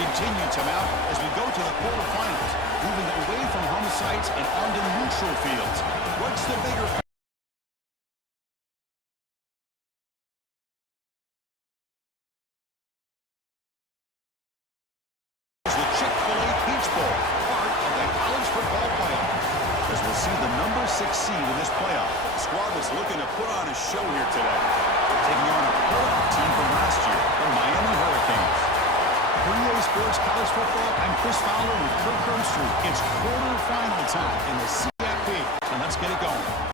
continue to mount as we go to the quarterfinals, moving away from home sites and onto neutral fields. What's the bigger the Chick-fil-A Peach Bowl, part of the college football playoff. As we'll see the number 6 seed in this playoff. The squad that's looking to put on a show here today. Taking on a playoff team from last year, the Miami Hurricanes. For EA Sports College Football, I'm Chris Fowler with Kirk Herbstreit. It's quarterfinal time in the CFB, and let's get it going.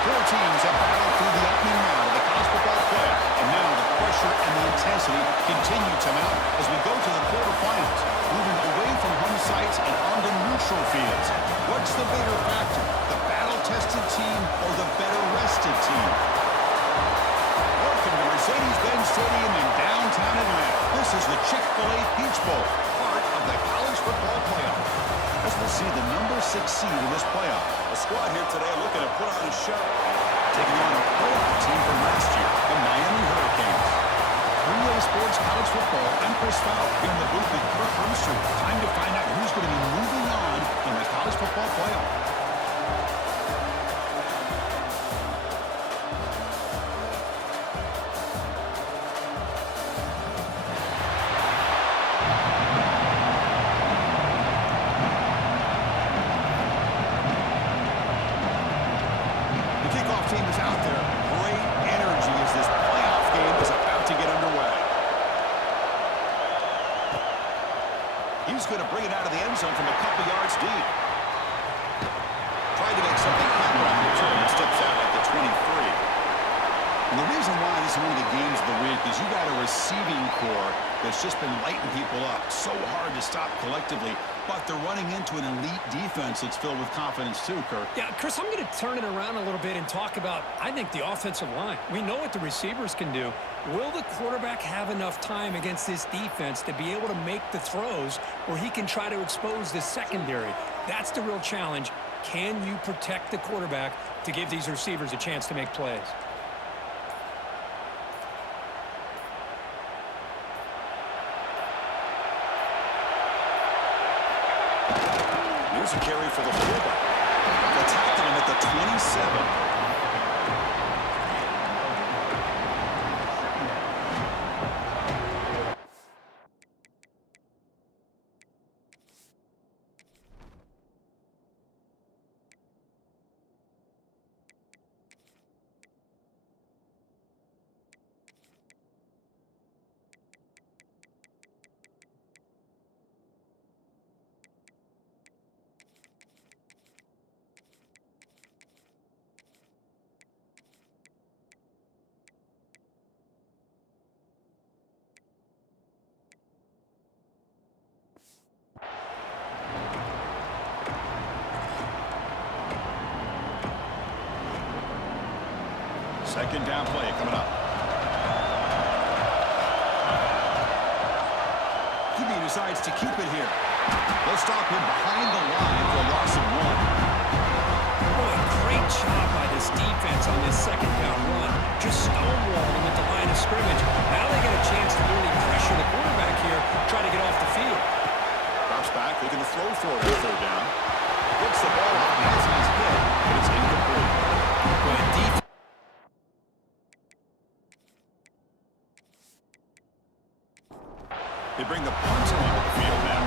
Four teams have battled through the opening round of the college football playoff, and now the pressure and the intensity continue to mount as we go to the quarterfinals, moving away from home sites and onto neutral fields. What's the bigger factor, the battle-tested team or the better-rested team? Welcome to Mercedes-Benz Stadium in downtown Atlanta. This is the Chick-fil-A Peach Bowl, part of the college football playoff. As we'll see the number 6 seed in this playoff. The squad here today looking to put on a show. Taking on a playoff team from last year, the Miami Hurricanes. For EA Sports College Football, I'm Chris Fowler here in the booth with Kirk Herbstreit. Time to find out who's going to be moving on in the college football playoff. Team is out there. Great energy as this playoff game is about to get underway. He's going to bring it out of the end zone from a couple yards deep. Trying to make something happen on the return. Steps out at the 23. And the reason why this is one of the games of the week is you got a receiving core that's just been lighting people up. So hard to stop collectively, but they're running into an elite defense that's filled with confidence too, Kirk. Yeah, Chris, I'm going to turn it around a little bit and talk about, I think, the offensive line. We know what the receivers can do. Will the quarterback have enough time against this defense to be able to make the throws where he can try to expose the secondary? That's the real challenge. Can you protect the quarterback to give these receivers a chance to make plays? Here's a carry for the fullback. Attacking him at the 27. Second down play coming up. QB decides to keep it here. They'll stop him behind the line for a loss of 1. Boy, great job by this defense on this second down run. Just stonewalling him at the line of scrimmage. Now they get a chance to really pressure the quarterback here, try to get off the field. Drops back, looking to throw for it on third down. Gets the ball off as he's hit, but it's incomplete. Boy, defense. They bring the punter onto the field now.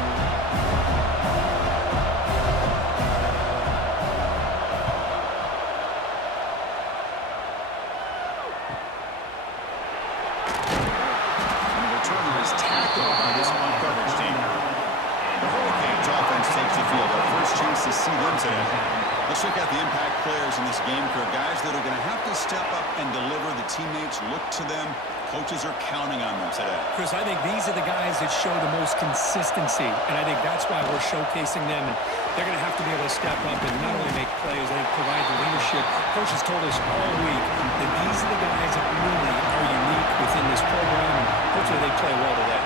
And the returner is tackled by this punt coverage team. The Hurricanes offense takes the field. Our first chance to see them today. Let's check out the impact players in this game, Kirk. Guys that are going to have to step up and deliver. The teammates look to them. Coaches are counting on them today. Chris, I think these are the guys that show the most consistency, and I think that's why we're showcasing them. And they're going to have to be able to step up and not only make plays, I think provide the leadership. Coach has told us all week that these are the guys that really are unique within this program, and hopefully they play well today.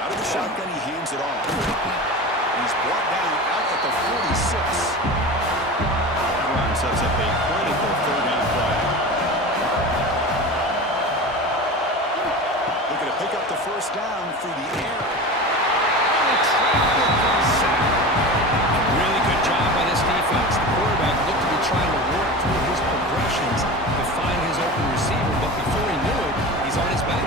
Out of the shotgun, he hands it off. He's brought down out at the 46. That run sets up a critical third down play. Looking to pick up the first down through the air. Really good job by this defense. The quarterback looked to be trying to work through his progressions to find his open receiver, but before he knew it, he's on his back.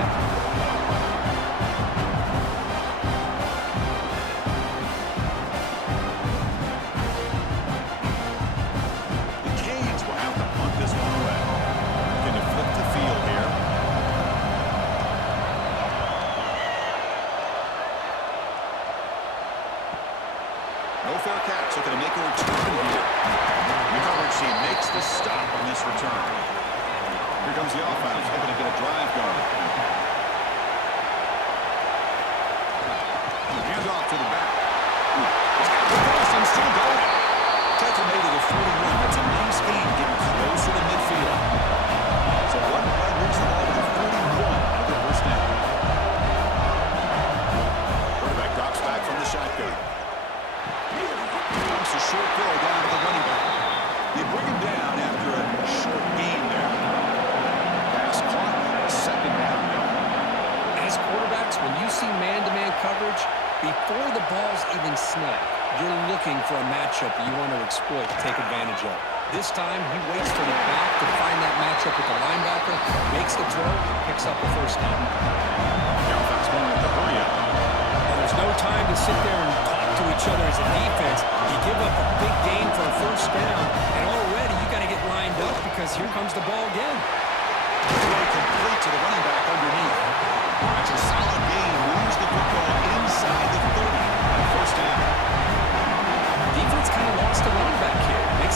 Looking to make a return here. The coverage team makes the stop on this return. Here comes the offense, hoping to get a drive going. Hand off to the back. He's got the cross and still going. Tackle made to the 41. That's a nice gain, getting closer to midfield. So one play brings the ball to the 41. Another first down. Quarterback drops back from the shotgun. A short throw down to the running back. They bring him down after a short gain there. Pass caught, second down. As quarterbacks, when you see man-to-man coverage, before the ball's even snapped, you're looking for a matchup you want to exploit, take advantage of. This time, he waits for the back to find that matchup with the linebacker, makes the throw, picks up the first down. The offense going with the hurry-up. There's no time to sit there and talk to each other as a defense. You give up a big gain for a first down, and already you got to get lined up because here comes the ball again. Complete to the running back underneath. That's a solid gain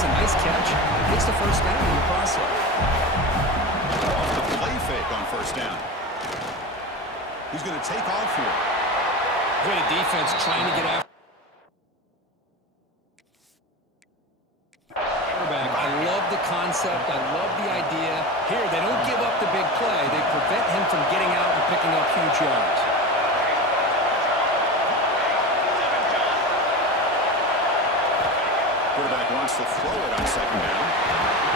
makes a nice catch, gets the first down in the process. Off the play fake on first down. He's going to take off here. Great defense trying to get after. I love the concept. I love the idea. Here, they don't give up the big play. They prevent him from getting out and picking up huge yards. Quarterback wants to throw it on second down.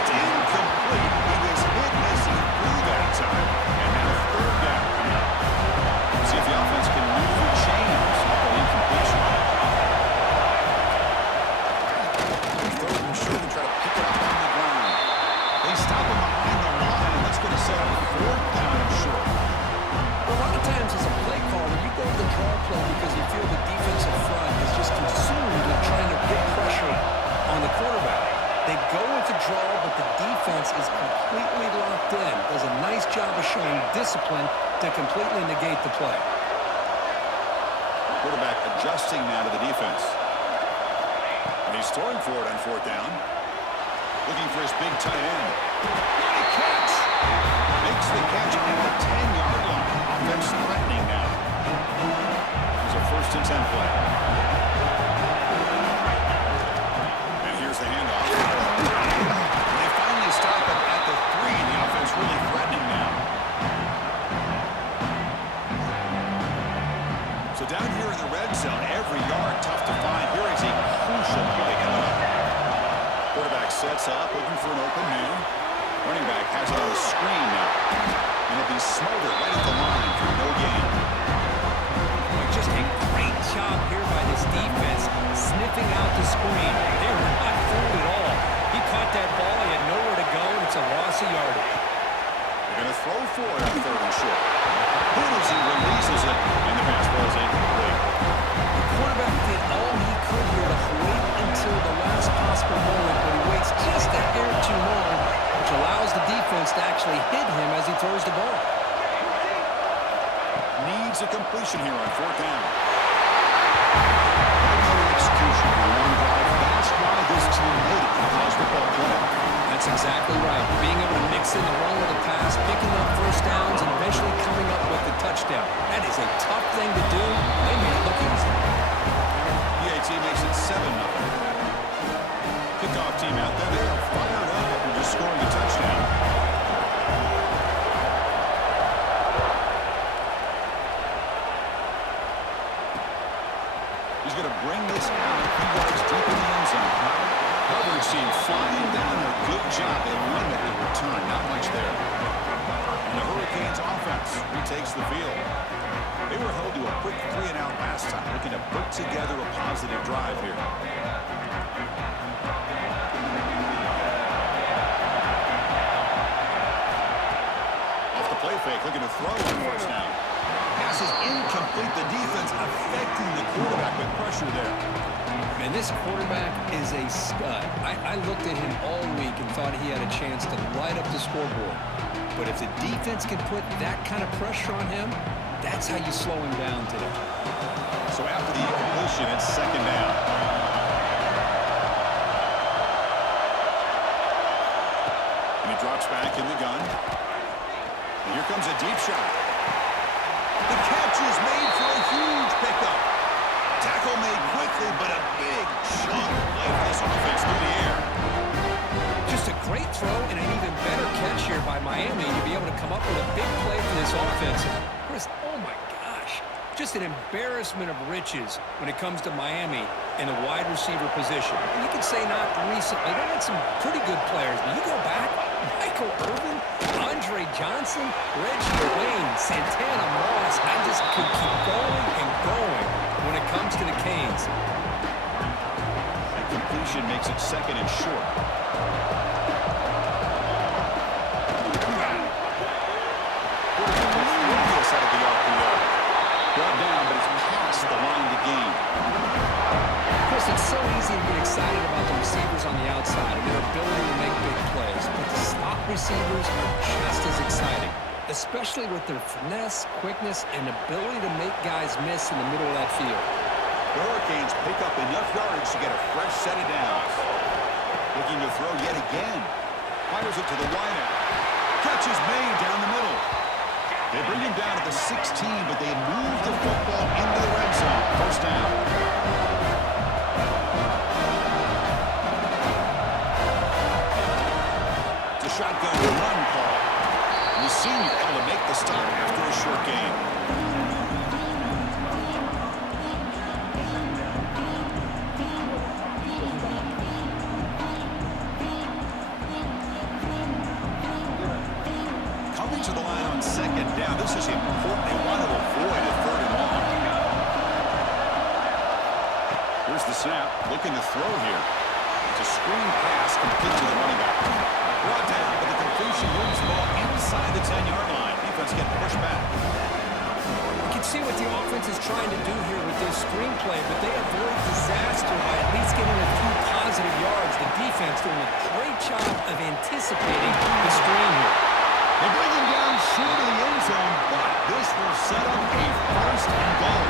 It's incomplete. He was hit as he threw that time. And now third down coming up. See if the offense can move the chains off an incompletion. Third and short and try to pick it up on the ground. They stop him behind the line. That's going to set up fourth down and short. Well, a lot of times as a play caller, you go to the draw play because you feel the defensive front is just consumed with trying to get pressure on the quarterback. They go with the draw, but the defense is completely locked in. Does a nice job of showing discipline to completely negate the play. Quarterback adjusting now to the defense. And he's throwing for it on fourth down. Looking for his big tight end. Great catch. Makes the catch at the 10-yard line. Offense threatening now. It's a first and 10 play. And here's the handoff. And they finally stop him at the 3. And the offense really threatening now. So down here in the red zone, every yard tough to find. Here is a crucial play coming up. Quarterback sets up, looking for an open man. Running back has it on the screen now. And it'll be smothered right at the line for no gain. Just a great job here by this defense, sniffing out the screen. They were not fooled at all. He caught that ball, he had nowhere to go, and it's a loss of yardage. They're going to throw for it on third and short. He releases it, and the pass ball is incomplete. The quarterback did all he could here to wait until the last possible moment, but he waits just a hair too long, which allows the defense to actually hit him as he throws the ball. Needs a completion here on fourth down. Execution on one drive. That's why this team made it in the college football playoff. That's exactly right. Being able to mix in the run with the pass, picking up first downs, and eventually coming up with the touchdown. That is a tough thing to do. They made it look easy. PAT makes it 7-0. Kickoff team out there. They are fired up after just scoring a touchdown. He's going to bring this out. He yards deep in the end zone. Coverage team flying down there. Good job. They limit the return. Not much there. And the Hurricanes offense retakes the field. They were held to a quick 3-and-out last time, looking to put together a positive drive here. Off the play fake, looking to throw on first down. Pass is incomplete. The defense affecting the quarterback with pressure there. And this quarterback is a stud. I looked at him all week and thought he had a chance to light up the scoreboard. But if the defense can put that kind of pressure on him, that's how you slow him down today. So after the incompletion, it's second down. And he drops back in the gun. And here comes a deep shot. The catch is made for a huge pickup. Tackle made quickly, but a big chunk play for this offense through the air. Just a great throw and an even better catch here by Miami to be able to come up with a big play for this offense. Chris, oh my gosh, just an embarrassment of riches when it comes to Miami in the wide receiver position. And you could say not recently, they had some pretty good players, but you go back, Michael Irvin, Andre Johnson, Reggie Wayne, Santana Moss, I just could keep going and going when it comes to the Canes. And completion makes it second and short. Brought down, but it's past the line to gain. Chris, it's so easy to get excited about the receivers on the outside and their ability to make big plays, but the slot receivers are just as exciting, especially with their finesse, quickness, and ability to make guys miss in the middle of that field. The Hurricanes pick up enough yardage to get a fresh set of downs. Looking to throw yet again. Fires it to the wideout. Catch is made down the middle. They bring him down at the 16, but they move the football into the red zone. First down. It's a shotgun run call. And the senior able to make the stop after a short gain. To the line on second down. This is important. They want to avoid a third and long. Here's the snap. Looking to throw here. It's a screen pass complete to the running back. Brought down, but the completion moves the ball inside the 10-yard line. Defense getting pushed back. You can see what the offense is trying to do here with this screenplay, but they avoid disaster by at least getting a few positive yards. The defense doing a great job of anticipating the screen here. They bring him down short of the end zone, but this will set up a first and goal.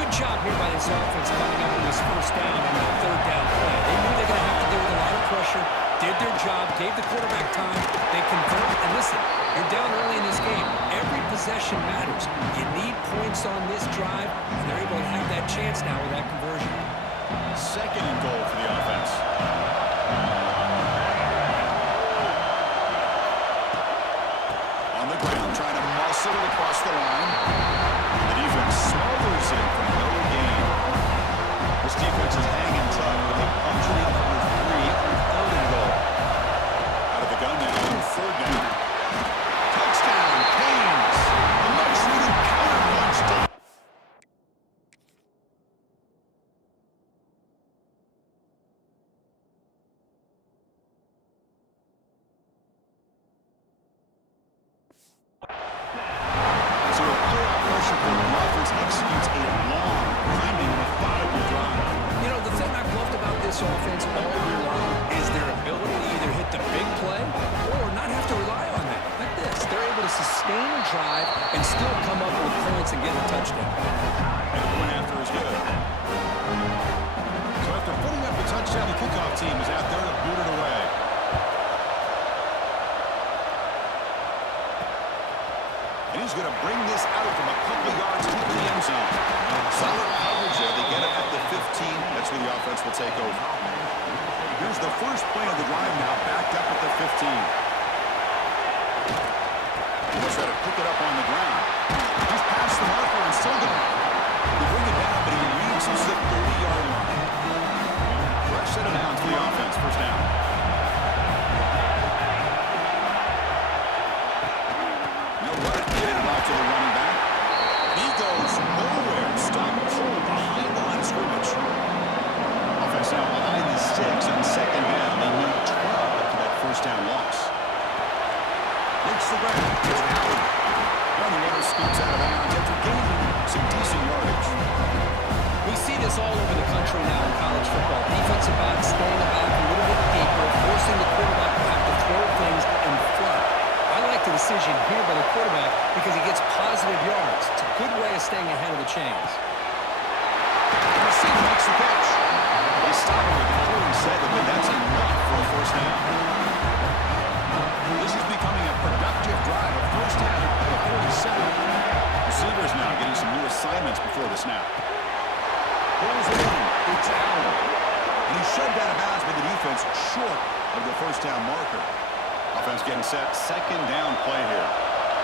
Good job here by this offense coming up with this first down on that third down play. They knew they were going to have to deal with a lot of pressure, did their job, gave the quarterback time, they convert, and listen, you're down early in this game. Every possession matters. You need points on this drive, and they're able to have that chance now with that conversion. Second and goal for the offense. Trying to muscle it across the line. The defense smothers it from no gain. This defense is hanging tough, but they punch it in for 3 on third and goal. Out of the gun now on third down. Touchdown, Canes. The much-needed counter punch. Executes a long, grinding, methodical drive. You know, the thing I've loved about this offense all year long is their ability to either hit the big play or not have to rely on that. Like this, they're able to sustain a drive and still come up with points and get a touchdown. And the point after is good. So after putting up the touchdown, the kickoff team is out there to boot it away. And he's going to bring this out from a couple yards deep in the end zone. Solid coverage there. They get it at the 15. That's where the offense will take over. Here's the first play of the drive now, backed up at the 15. He'll try to pick it up on the ground. He's past the marker and still going. They bring it down, but he reaches the 30-yard line. Fresh set of downs for the offense. First down. To the running back. He goes nowhere. Stop cold behind the line of scrimmage. Offense now behind the sticks on second down. They need 12 after that first down loss. Hits the ground. It's Allen. And the runner scoots out of bounds after gaining some decent yardage. We see this all over the country now in college football. Defensive backs staying back a little bit deeper, forcing the quarterback to have to throw things in front. I like the decision here by the quarterback because he gets positive yards. It's a good way of staying ahead of the chains. The receiver makes the catch. They stop him at the 47, but that's enough for a first down. This is becoming a productive drive. A first down at the 47. Receivers now getting some new assignments before the snap. Pulls it in. It's Allen. And he's shoved out of bounds by the defense short of the first down marker. Offense getting set. Second down play here.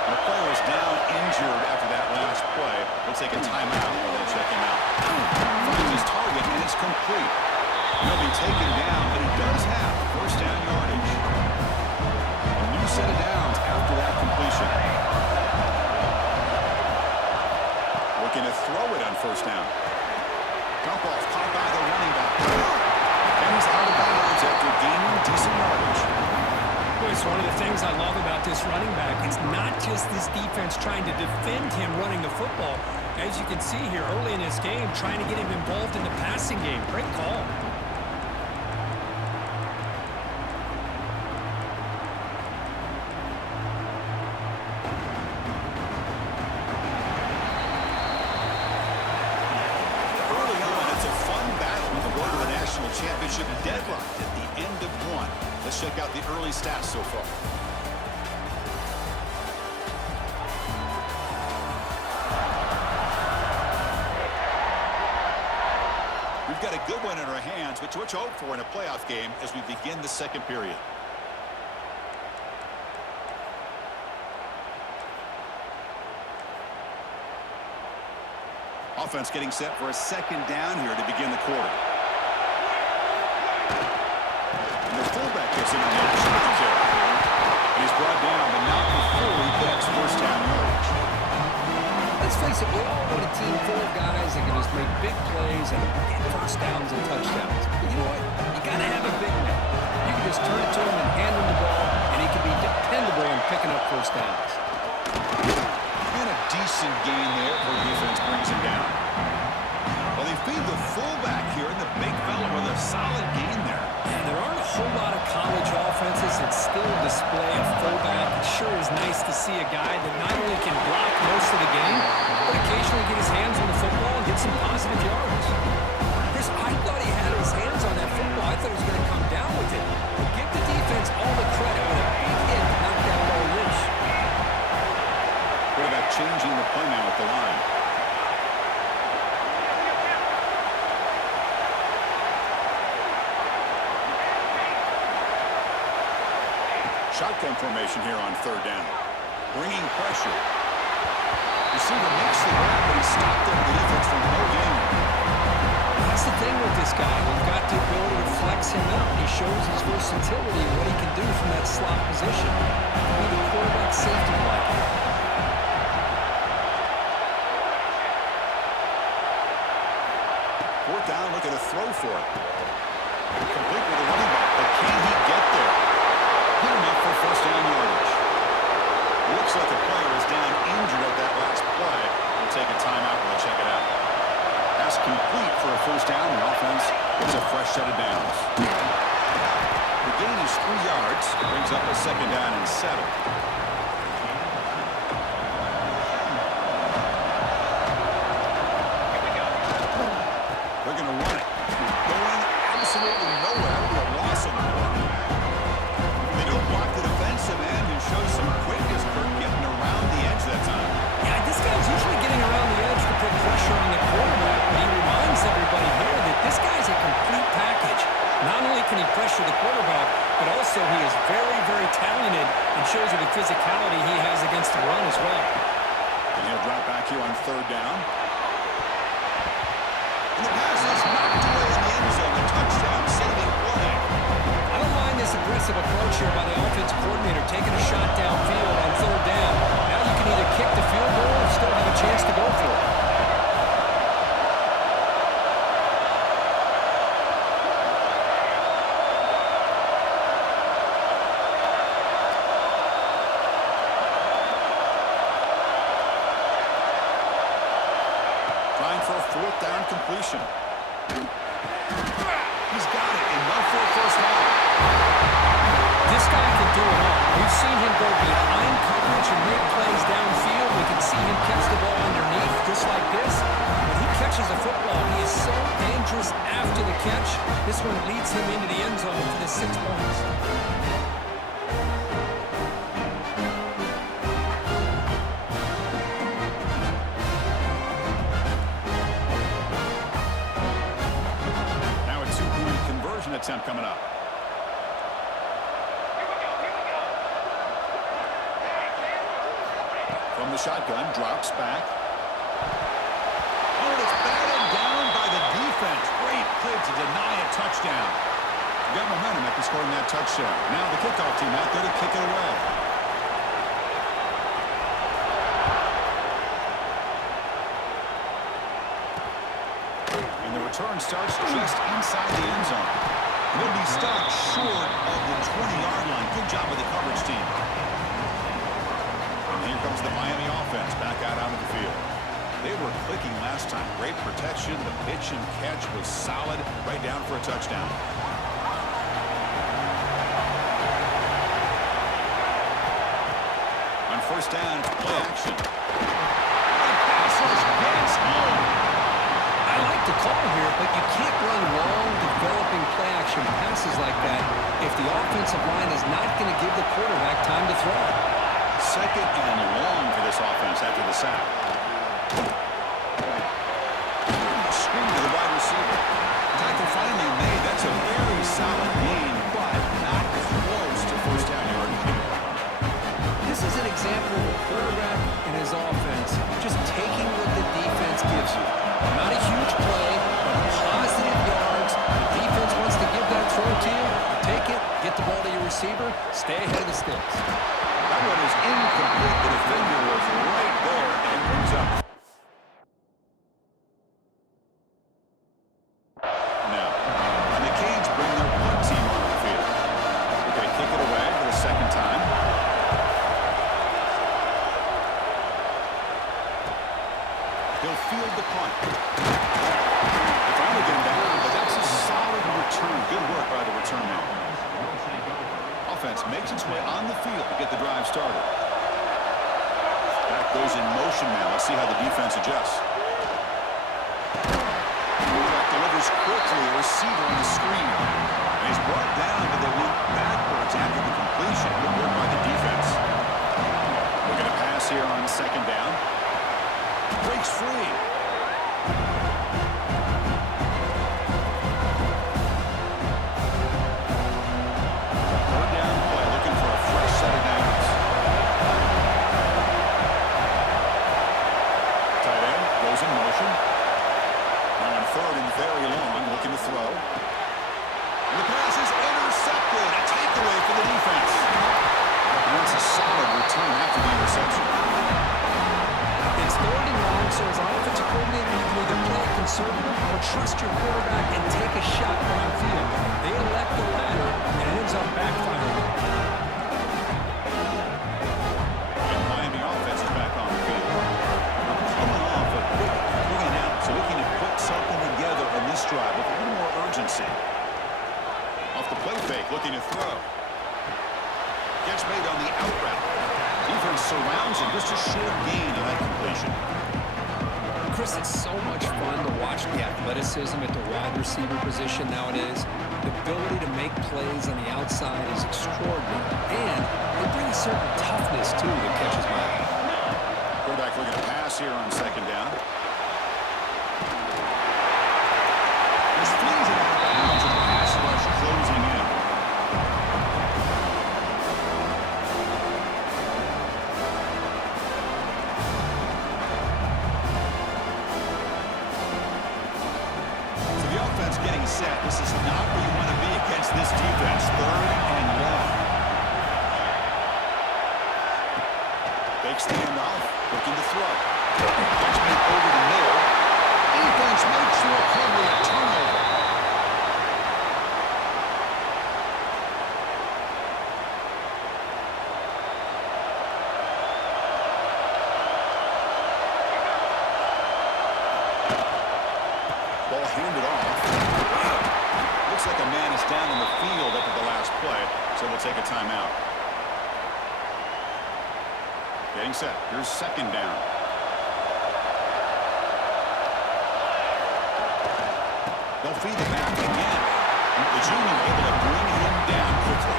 And the player is down injured after that last play. They'll take a timeout while they check him out. Finds his target, and it's complete. He'll be taken down, but he does have first down yardage. A new set of downs after that completion. Looking to throw it on first down. Dump off caught by the running back. And he's out of bounds after gaining decent yardage. It's one of the things I love about this running back. It's not just this defense trying to defend him running the football. As you can see here early in this game, trying to get him involved in the passing game. Great call. championship deadlocked at the end of one. Let's check out the early stats so far. We've got a good one in our hands, which what you hope for in a playoff game as we begin the second period. Offense getting set for a second down here to begin the quarter. And the fullback gets in on the action with the carry. And he's brought down, but not before he gets first down yardage. Let's face it, we all want a team full of guys that can just make big plays and get first downs and touchdowns. But you know what? You got to have a big man. You can just turn it to him and hand him the ball, and he can be dependable in picking up first downs. And a decent gain there where defense brings him down. Well, they feed the fullback here, and the big fella with a solid gain there. Yeah, there aren't a whole lot of college offenses that still display a fullback. It sure is nice to see a guy that not only can block most of the game, but occasionally get his hands on the football and get some positive yards. Chris, I thought he had his hands on that football. I thought he was going to come down with it. But give the defense all the credit with a big hit to knock that ball loose. Quarterback changing the play now at the line. Shotgun formation here on third down. Bringing pressure. Receiver makes the grab, but he's stopped there with the defense from no gain. That's the thing with this guy. We've got the ability to flex him out. He shows his versatility and what he can do from that slot position. He'll be the quarterback safety blanket. Fourth down, looking to throw for it. Complete with a running back, but can he get there? Hit him up for first down yardage. Looks like the player is down injured at that last play. We'll take a timeout and we'll check it out. Pass complete for a first down. The offense gets a fresh set of downs. The gain is 3 yards. Brings up a second down and 7. They're going to run it. Going absolutely nowhere. It'll be a loss on the board. They don't block the defensive end and show some quickness for getting around the edge that time. Yeah, this guy's usually getting around the edge to put pressure on the quarterback, but he reminds everybody here that this guy's a complete package. Not only can he pressure the quarterback, but also he is very, very talented and shows you the physicality he has against the run as well. And he'll drop back here on third down. And the pass is knocked away in the end zone. The touchdown saving play. I don't mind this aggressive approach here by the offensive coordinator, taking a shot downfield on third down. Now you can either kick the field goal or still have a chance to go for it. Trying for a fourth down completion. He's got it. Enough for a first down. This guy can do it all. We've seen him go behind coverage and make plays downfield. We can see him catch the ball underneath just like this. When he catches the football, he is so dangerous after the catch. This one leads him into the end zone for the 6 points. Now a 2-point conversion attempt coming up. From the shotgun, drops back. Oh, it's batted down by the defense. Great play to deny a touchdown. Got momentum after scoring that touchdown. Now the kickoff team out there to kick it away. And the return starts just inside the end zone. It'll be stopped short of the 20-yard line. Good job with the coverage team. Here comes the Miami offense back out onto the field. They were clicking last time. Great protection. The pitch and catch was solid. Right down for a touchdown. On first down, play action. The passers gets home. I like the call here, but you can't run long, developing Screen to the wide receiver. Tackle finally made. That's a very solid gain, but not close to first down yardage. This is an example of a quarterback and his offense just taking what the defense gives you. Not a huge play, but positive yards. The defense wants to give that throw to you. Take it, get the ball to your receiver, stay ahead of the sticks. That one is incomplete. The defender was right there and brings up. Now, and the Canes bring their punt team onto the field. They're going to kick it away for the second time. He'll field the punt. They finally get him down, but that's a solid return. Good work by the return man. Offense makes its way on the field to get the drive started. Back goes in motion now. Let's see how the defense adjusts. Quarterback delivers quickly. A receiver on the screen. And he's brought down, but they went backwards after the completion. Good work by the defense. We're going to pass here on second down. Breaks free. Third down play, looking for a fresh set of downs. Tight end goes in motion. Now on third and very long, looking to throw. And the pass is intercepted. A takeaway for the defense. And it's a solid return after the interception. It's third and long, so as an offensive coordinator, you can either play conservative or trust your quarterback and take a shot downfield. They elect the latter, and it ends up backfiring. And Miami offense is back on the field. Coming off a quick 3-and-out, so looking to put something together in this drive with a little more urgency. Off the play fake, looking to throw. Catch made on the out route. Defense surrounds him. Just a short gain of that completion. Chris, it's so much fun to watch the athleticism at the wide receiver position nowadays. The ability to make plays on the outside is extraordinary. And they bring a certain toughness, too, that catches my eye. Quarterback looking to pass here on second down. There's fleas in the bounds of the pass rush closing in. Getting set. This is not where you want to be against this defense. Third and long. Fake standoff. Looking to throw. Catch made over the middle. Defense makes the recovery. A turnover. Ball handed off. Looks like a man is down in the field after the last play, so we'll take a timeout. Getting set. Here's second down. They'll feed the back again. The junior able to bring him down quickly.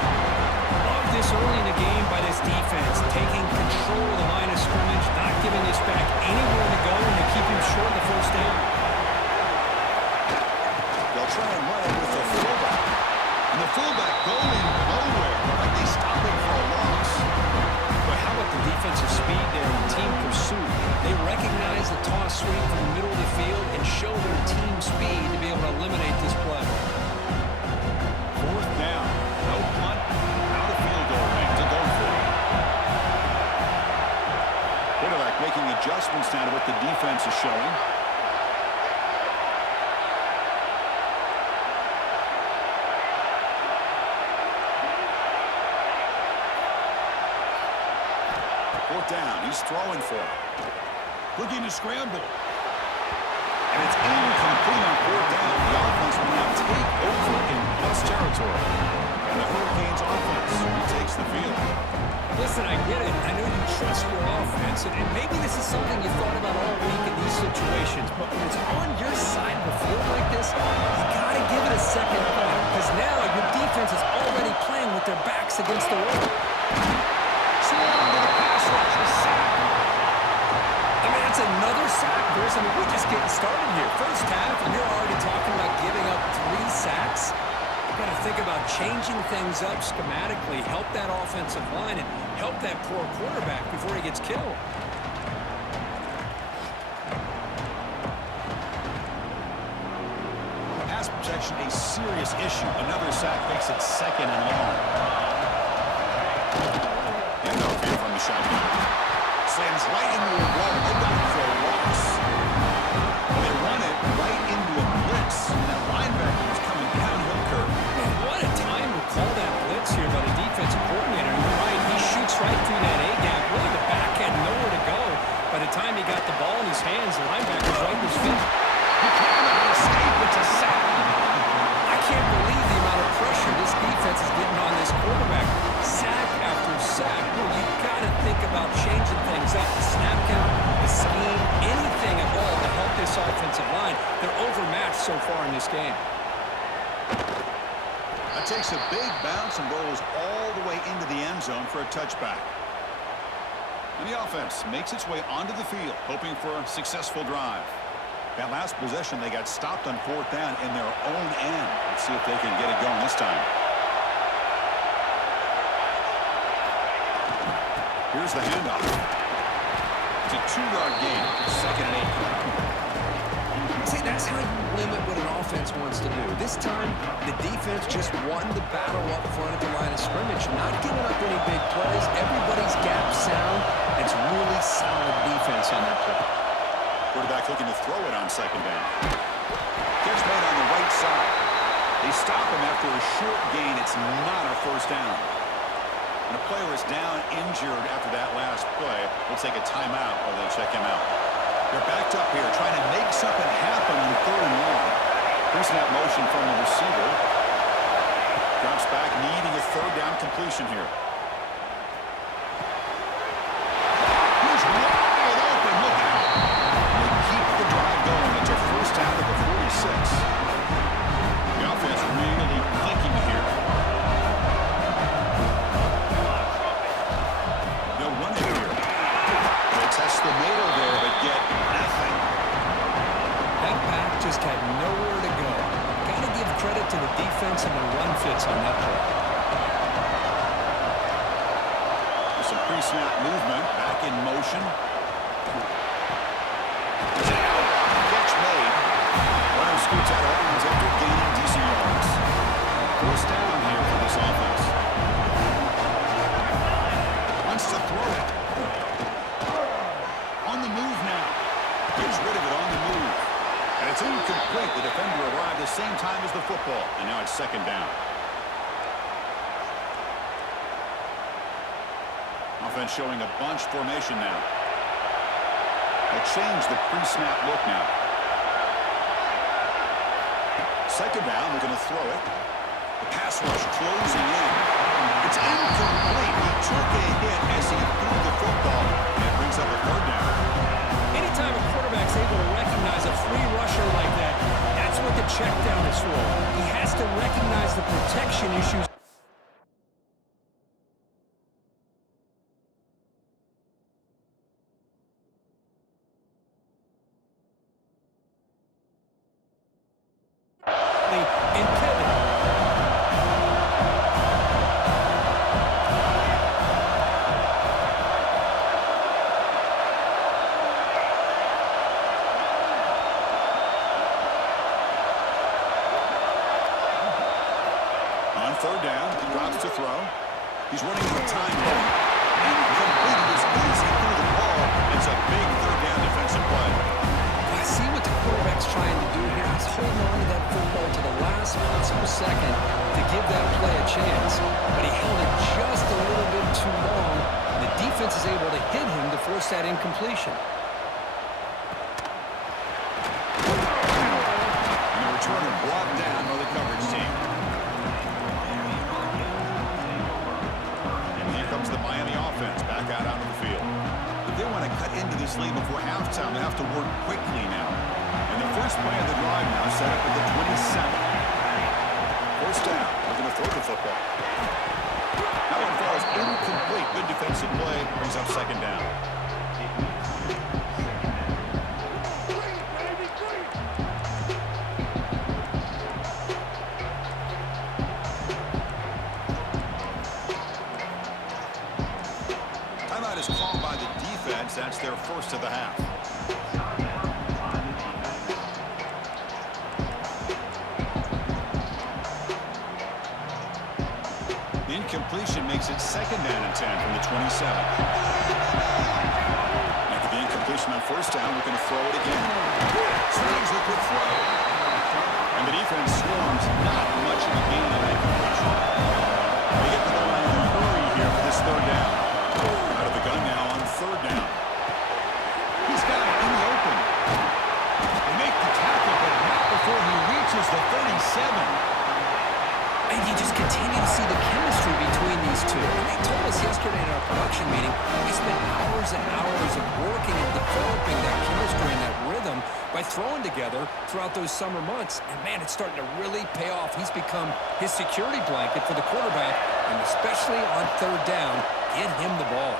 Love this early in the game by this defense, taking control of the line of scrimmage, not giving this back anywhere to go, and to keep him short of the first down. They'll try and run it with the fullback. And the fullback going nowhere. Like they stop him for a loss. But how about the defensive speed there and team pursuit? They recognize the toss sweep from the middle of the field and show their team speed to be able to eliminate this play. Fourth down. No punt. Out of field goal range to go for it. Quarterback making adjustments now to what the defense is showing. Fourth down. He's throwing for it. Looking to scramble. And it's incomplete on fourth down. The offense will now take over in plus territory. And the Hurricanes offense retakes the field. Listen, I get it. I know you trust your offense, and maybe this is something you thought about all week in these situations, but when it's on your side of the field like this, you got to give it a second thought, because now your defense is already playing with their backs against the wall. Slam to the pass rush. A sack. I mean, that's That's another sack, Bruce. I mean, we're just getting started here. First half, and you're already talking about giving up 3 sacks. You've got to think about changing things up schematically, help that offensive line, and help that poor quarterback before he gets killed. Pass protection, a serious issue. Another sack makes it 2nd and long. Handoff here from the shotgun. Slams right into a wall. They got it for a loss. They run it right into a blitz. And that linebacker was coming downhill curve. Man, what a time to call that blitz here by the defensive coordinator. You're right. He shoots right through that A-gap. Really, the back had nowhere to go. By the time he got the ball in his hands, the linebacker's right in his feet. He cannot escape. It's a sack. I can't believe the amount of pressure this defense is getting on this quarterback. Sack after sack. Well, you got to think about changing things up. The snap count, the scheme, anything at all to help this offensive line. They're overmatched so far in this game. That takes a big bounce and rolls all the way into the end zone for a touchback. And the offense makes its way onto the field, hoping for a successful drive. That last possession, they got stopped on 4th down in their own end. Let's see if they can get it going this time. Here's the handoff. It's a 2-yard gain, 2nd and 8. See, that's how you limit what an offense wants to do. This time, the defense just won the battle up front at the line of scrimmage, not giving up any big plays. Everybody's gap sound. It's really solid defense on that play. Quarterback looking to throw it on 2nd down. Catch made on the right side. They stop him after a short gain. It's not a 1st down. And a player is down injured after that last play. We'll take a timeout while they check him out. They're backed up here trying to make something happen on 3rd and long. Pre-snap motion from the receiver. Drops back, needing a 3rd down completion here. He's wide open. Look out. They keep the drive going. It's a 1st down at the 46. The offense really clicking here. They'll run it here. They test the middle there, but get nothing. That back just had nowhere to go. Got to give credit to the defense and the run fits on that play. With some pre-snap movement, back in motion. Catch made. Runner scoots out of bounds after gaining decent yards. 1st down here for this offense. Wants to throw it. On the move now. Gets rid of it on the move. And it's incomplete. The defender arrived the same time as the football. And now it's 2nd down. Offense showing a bunch formation now. They change the pre-snap look now. 2nd down, they're going to throw it. The pass rush closing in. It's incomplete. He took a hit as he threw the football. And it brings up a 3rd down. Anytime a quarterback's able to recognize a free rusher like that, that's what the check down is for. He has to recognize the protection issues. And pivot. On 3rd down, he drops to throw. He's running out of time. Incomplete. He was easy through the ball. It's a big 3rd down defensive play. I see what the quarterback's trying to do here. He's holding on to that football to the last possible second to give that play a chance. But he held it just a little bit too long. The defense is able to hit him to force that incompletion. And the returner brought down by the coverage team. And here comes the Miami offense back out onto the field. If they want to cut into this lead before halftime, they have to work quickly now. And the first play of the drive now set up at the 27. 1st down. They're going to throw the football. That one falls incomplete. Good defensive play. Brings up 2nd down. first of the half. Incompletion makes it 2nd down and 10 from the 27. After the incompletion on 1st down, we're going to throw it again. Swings the good throw. And the defense swarms. Not much of a gain on that completion. They get to the line in a hurry here for this 3rd down. Out of the gun now on 3rd down. He's got it in the open. They make the tackle, but not before he reaches the 37. And you just continue to see the chemistry between these two. And they told us yesterday in our production meeting, they spent hours and hours of working and developing that chemistry and that rhythm by throwing together throughout those summer months. And, man, it's starting to really pay off. He's become his security blanket for the quarterback, and especially on 3rd down, get him the ball.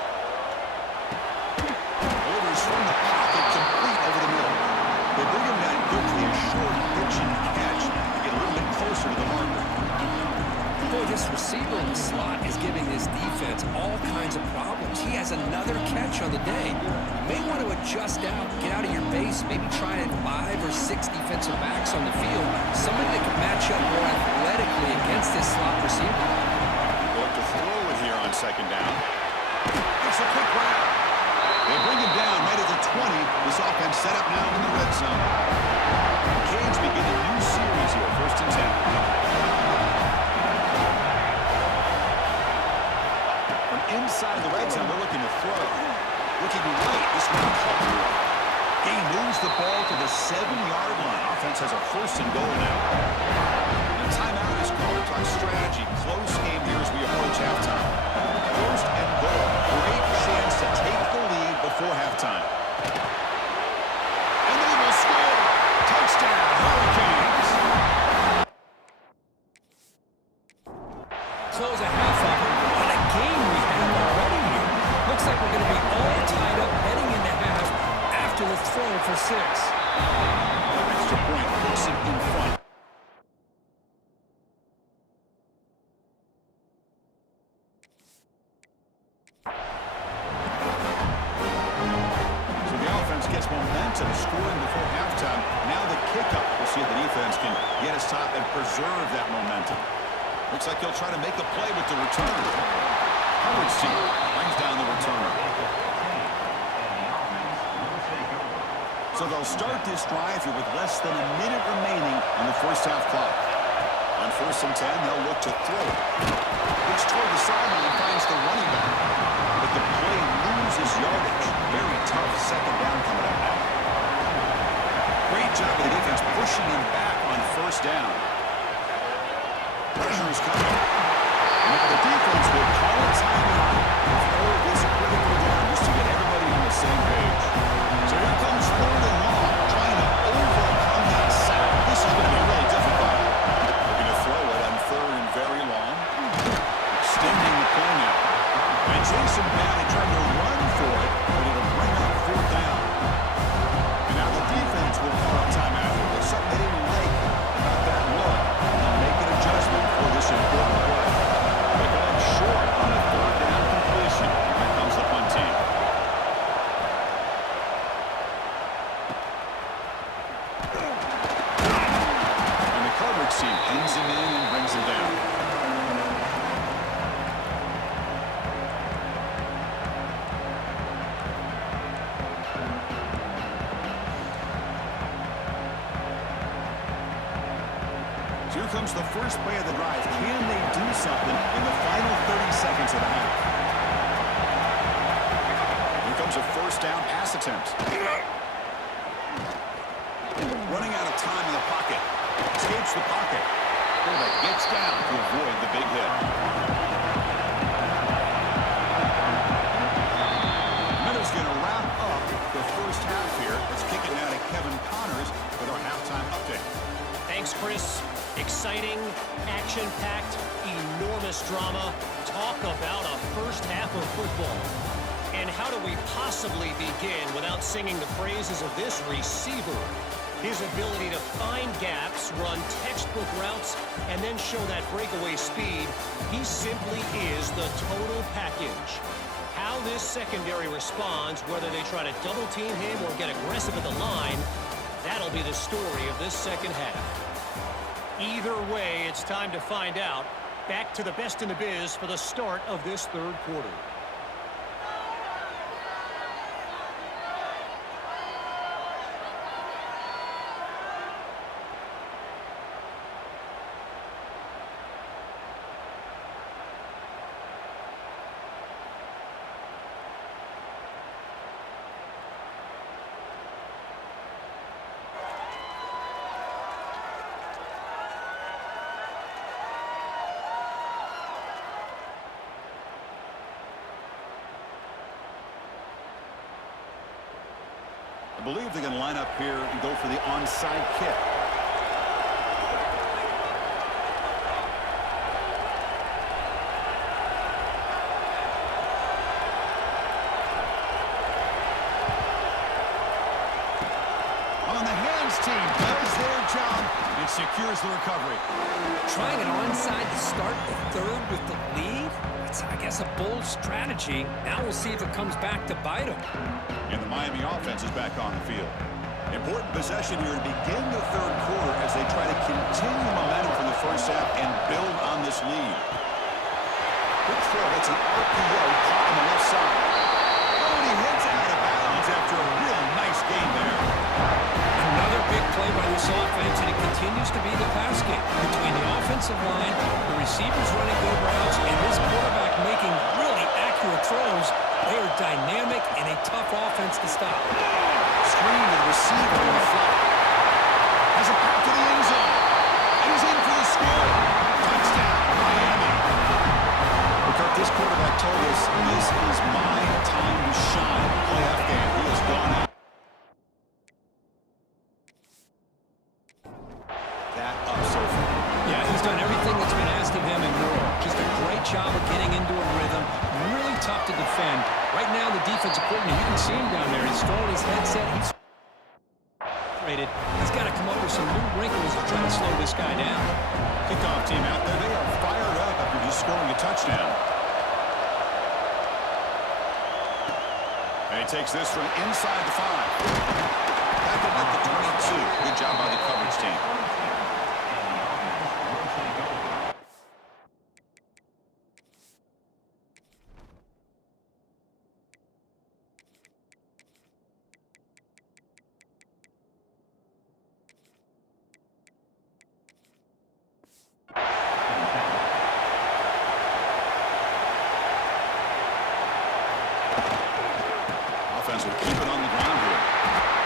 Delivers from the pocket, complete over the middle. They bring him down quickly, a short pitch and catch to get a little bit closer to the marker. Boy, this receiver in the slot is giving this defense all kinds of problems. He has another catch on the day. You may want to adjust out, get out of your base, maybe try at 5 or 6 defensive backs on the field, somebody that can match up more athletically against this slot receiver. Look to throw it here on 2nd down. It's a quick route. They bring him down right at the 20. This offense set up now in the red zone. Canes begin a new series here, 1st and 10. Inside the red zone, they're looking to throw. Looking right, this one cut through. Gain moves the ball to the 7-yard line. Offense has a 1st and goal now. And timeout is called. Talk strategy. Close game here as we approach halftime. 1st and goal. Great chance to take the lead before halftime. And they will score. Touchdown, Hurricanes. Close a half of it. What a game we have already here. Looks like we're going to be all tied up heading into half after the throw for 6. Extra point puts it in front. So the offense gets momentum, scoring before halftime. Now the kickoff. We'll see if the defense can get a stop and preserve that momentum. Looks like he'll try to make a play with the return. Howard's team brings down the returner. So they'll start this drive here with less than a minute remaining in the 1st half clock. On 1st and 10, they'll look to throw it. Looks toward the sideline and finds the running back. But the play loses yardage. Very tough 2nd down coming up now. Great job of the defense pushing him back on 1st down. Pressure is coming. Now the defense will call a timeout and throw this critical down just to get everybody on the same page. So here comes 3rd and long, trying to overcome that sack. This is going to be really difficult. Looking to throw it on 3rd and very long. Extending the play now. And Jason Bannon trying to run for it, but it'll bring up 4th down. And now the defense will call a timeout. There's something they didn't like about that look. They'll make an adjustment for this important play. They got it short on a 3rd down completion. Here comes the punt team. And the coverage team pins him in and brings him down. Here comes the first play of the drive. Can they do something in the final 30 seconds of the half? Here comes a 1st down pass attempt. Running out of time in the pocket. Escapes the pocket. Quarterback gets down to avoid the big hit. Miller's going to wrap up the 1st half here. Let's kick it now to Kevin Connors with our halftime update. Thanks, Chris. Exciting, action-packed, enormous drama. Talk about a 1st half of football. And how do we possibly begin without singing the praises of this receiver? His ability to find gaps, run textbook routes, and then show that breakaway speed. He simply is the total package. How this secondary responds, whether they try to double team him or get aggressive at the line, that'll be the story of this second half. Either way, it's time to find out. Back to the best in the biz for the start of this third quarter. I believe they're going to line up here and go for the onside kick. On the hands team does their job and secures the recovery. Trying an onside to start the third with the lead? That's, I guess, a bold strategy. Now we'll see if it comes back to bite them. And the Miami offense is back on the field. Important possession here to begin the third quarter as they try to continue momentum from the first half and build on this lead. Quick throw, it's an RPO caught on the left side. Oh, and he hits out of bounds after a real nice game there. Another big play by this offense, and it continues to be the pass game. Between the offensive line, the receivers running good routes, and this quarterback making really accurate throws, they are dynamic and a tough offense to stop. Screen to the receiver in the flat. Has it back to the end zone. And he's in for the score. Touchdown, Miami. Because this quarterback told us this is my time to shine. Playoff game. He has gone out. That up so far. Yeah, he's done everything that's been asked of him and more. Just a great job of getting into a rhythm. Really tough to defend. Right now, the defensive coordinator, you can see him down there. He's throwing his headset. He's got to come up with some new wrinkles to try to slow this guy down. Kickoff team out there. They are fired up after just scoring a touchdown. And he takes this from inside the 5. Back up at the 22. Good job by the coverage team. Offense will keep it on the ground here.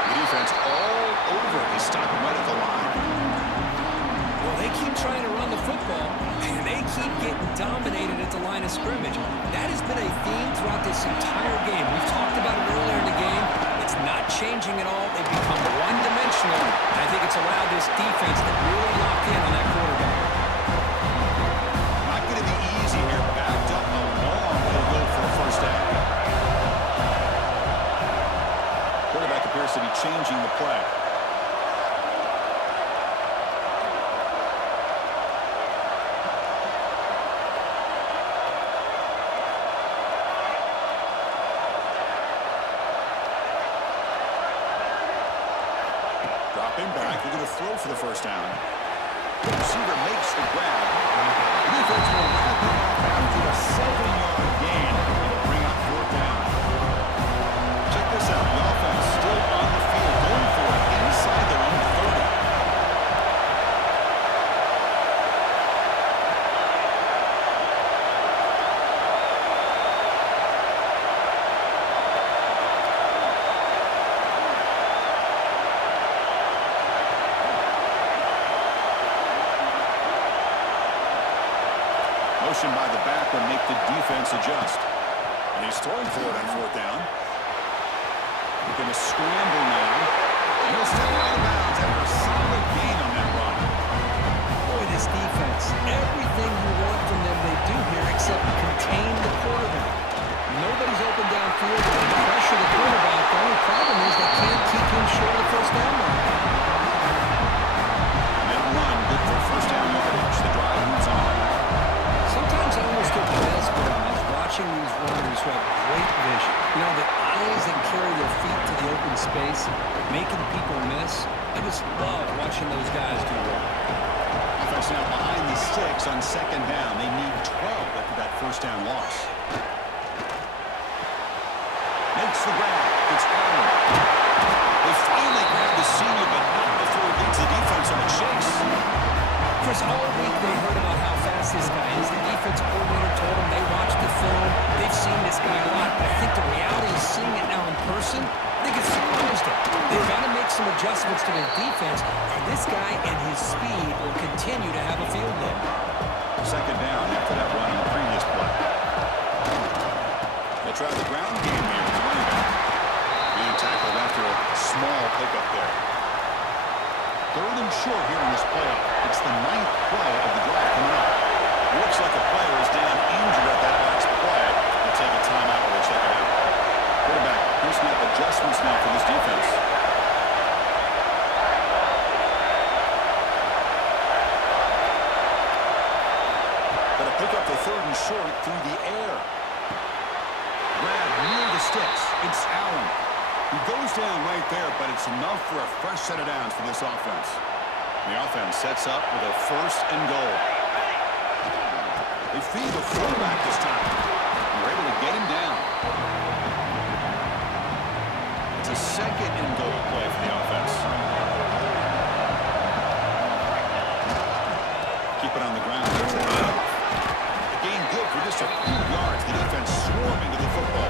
The defense all over his stop right at the line. Well, they keep trying to run the football, and they keep getting dominated at the line of scrimmage. That has been a theme throughout this entire game. We've talked about it earlier in the game. It's not changing at all. They've become one-dimensional. I think it's allowed this defense to really lock in on that quarterback. Not going to be easy here. Backed up a long way to go for the first down. Quarterback appears to be changing the play. Dropping back, they're going to throw for the first down. The receiver makes the grab. The defense will wrap it up after a 7-yard gain. It'll bring up fourth down. Check this out. The offense still on the field, going for it inside their own 30. Motion by the back will make the defense adjust. And he's throwing for it on fourth down. He's going to scramble now. And he'll step out of bounds after a solid gain on that run. Boy, this defense, everything you want from them they do here except contain the quarterback. Nobody's open downfield. They can pressure the quarterback. The only problem is they can't keep him short of the first down line. And that run, good for first down yardage. The drive moves on. Sometimes I almost get the best part of watching these runners who have great space, making people miss. I just love watching those guys do well. Offense now behind the sticks on second down. They need 12 after that first down loss. Makes the grab. It's Allen. They finally grab the senior, but not before he beats the defense on the chase. Chris, all week they heard about how fast this guy is. The defense coordinator told them they watched the film. They've seen this guy a lot. But I think the reality is seeing it now in person, I think it's surprised them. They've got to make some adjustments to their defense, and this guy and his speed will continue to have a field day. Second down after that run on the previous play. They try the ground game here with the running back. Being tackled after a small pickup there. Third and short here in this playoff. It's the 9th play of the drive coming up. Looks like a player is down injured at that last play. We'll take a timeout while they check it out. Quarterback, here's some adjustments now for this defense. Got to pick up the third and short through the air. Grab near the sticks. It's Allen. He goes down right there, but it's enough for a fresh set of downs for this offense. The offense sets up with a first and goal. They feed the fullback this time. They're able to get him down. It's a second and goal play for the offense. Keep it on the ground. The gain good for just a few yards. The defense swarming to the football.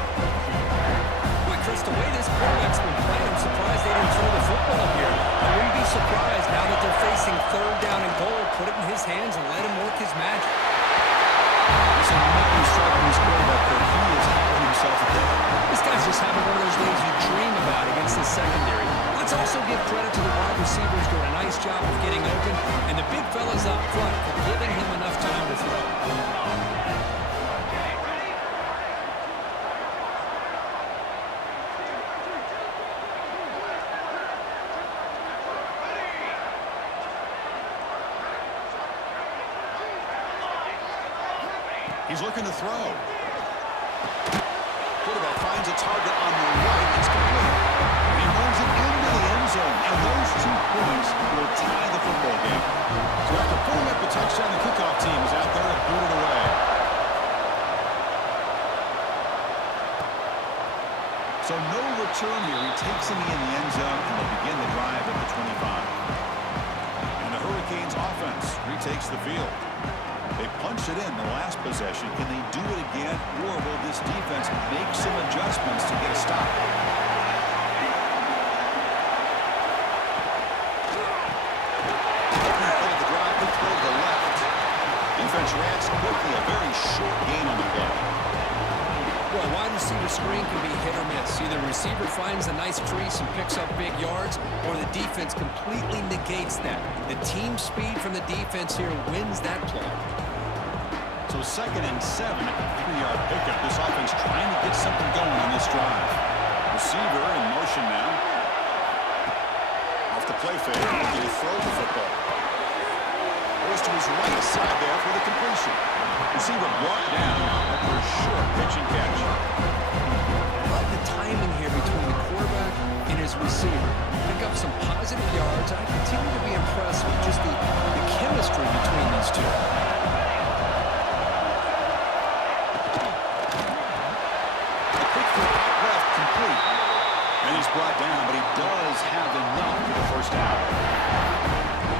Chris, the way this quarterback's been playing, I'm surprised they didn't throw the football here. I wouldn't be surprised now that they're facing third down and goal. Put it in his hands and let him work his magic. There's a making strike from his quarterback, but he is having himself a day. This guy's just having one of those days you dream about against the secondary. Let's also give credit to the wide receivers doing a nice job of getting open, and the big fellas up front for giving him enough time to throw. He's looking to throw. Quarterback finds a target on the right. It's complete. He moves it into the end zone, and those 2 points will tie the football game. So after pulling up the touchdown, the kickoff team is out there to boot it away. So no return here. He takes him in the end zone, and they'll begin the drive at the 25. And the Hurricanes offense retakes the field. They punched it in the last possession. Can they do it again, or will this defense make some adjustments to get a stop? The drive to the left. Defense reacts quickly. A very short gain on the play. Well, wide receiver screen can be hit or miss. Either the receiver finds a nice crease and picks up big yards, or the defense completely negates that. The team speed from the defense here wins that play. So 2nd and 7 at the 3-yard pickup. This offense trying to get something going on this drive. Receiver in motion now. Off the play fake. Looking to throw the football. Goes to his right side there for the completion. Receiver brought down after a short pitch and catch. Love the timing here between the quarterback and his receiver. Pick up some positive yards. I continue to be impressed with just the chemistry between these two. And he's brought down, but he does have enough for the first down.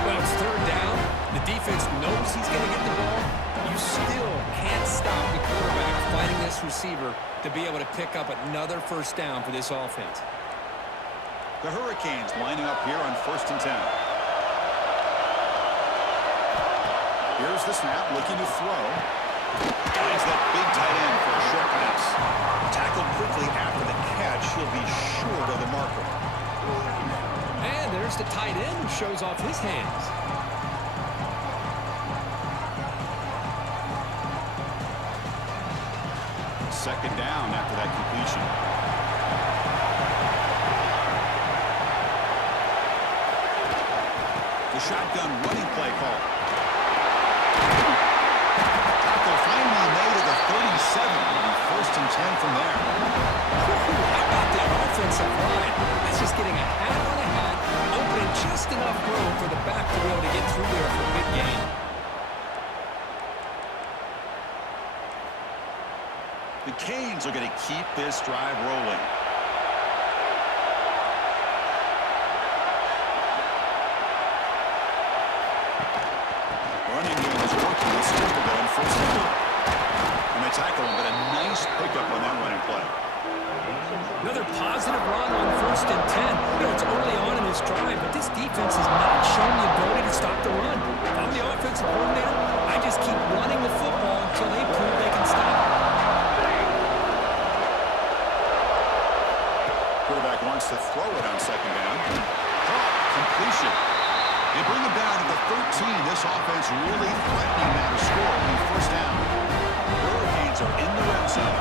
Well, it's third down. The defense knows he's going to get the ball. You still can't stop the quarterback fighting this receiver to be able to pick up another first down for this offense. The Hurricanes lining up here on 1st and 10. Here's the snap, looking to throw. Finds that big tight end for a short pass. Tackled quickly after the catch. He'll be short of the marker. And there's the tight end who shows off his hands. Second down after that completion. The shotgun running play call. Tackle finally made at the 37. 1st and 10 from there. How about that offensive line. That's just getting a hat on a hat, opening just enough room for the back to be able to get through there for a big gain. The Canes are going to keep this drive rolling. Running game is working. It's still going first down. And they tackle him, but a nice pickup on that running play. Another positive run on 1st and 10. It's early on in this drive, but this defense has not shown the ability to stop the run. If I'm the offensive coordinator, I just keep running the football until they prove they can stop it. Quarterback wants to throw it on 2nd down. Completion. They bring him down to the 13. This offense really threatening now to score on 1st down. Hurricanes are in the red zone.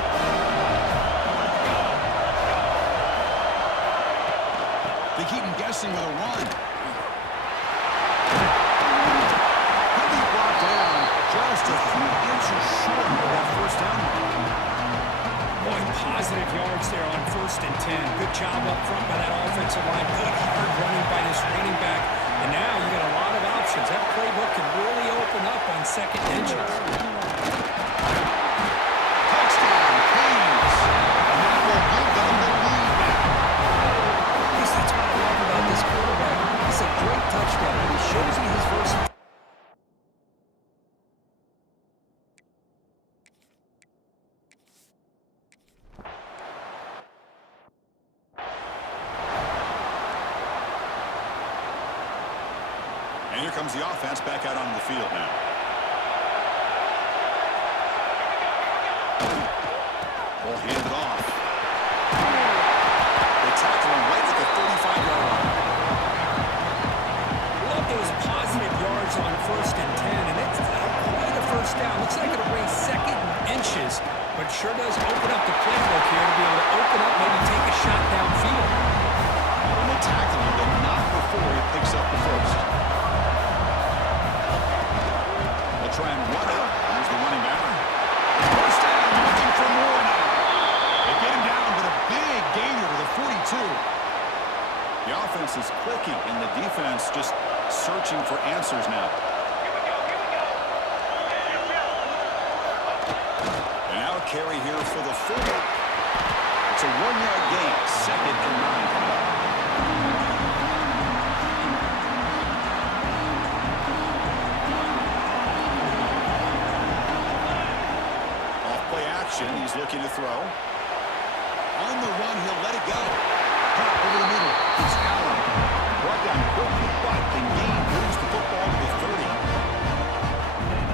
They keep him guessing with a run. He'll be brought down just a few inches short of that 1st down. Boy, positive yards there on 1st and 10. Good job up front by that offensive line. Good hard running by this running back. And now you got a lot of options. That playbook can really open up on 2nd inches. Touchdown, Canes. And that will give them the lead now. At least that's what I love about this quarterback. It's a great touchdown. He shows you his versatility. And here comes the offense back out onto the field now. Ball handed off. They tackle him right at the 35-yard line. Love those positive yards on 1st and 10, and it's not quite a 1st down. Looks like it'll bring 2nd inches, but sure does open up the playbook here to be able to open up, maybe take a shot downfield. And they tackle him, but not before he picks up the 1st. They'll try and run it. Here's the running back. 1st down, looking for more now. They get him down with a big gainer to the 42. The offense is clicking, and the defense just searching for answers now. And now a carry here for the fullback. It's a 1-yard gain, 2nd and 9. He's looking to throw. On the run, he'll let it go. Caught over the middle. It's Allen. Brought down quickly, but the gain moves the football to the 30.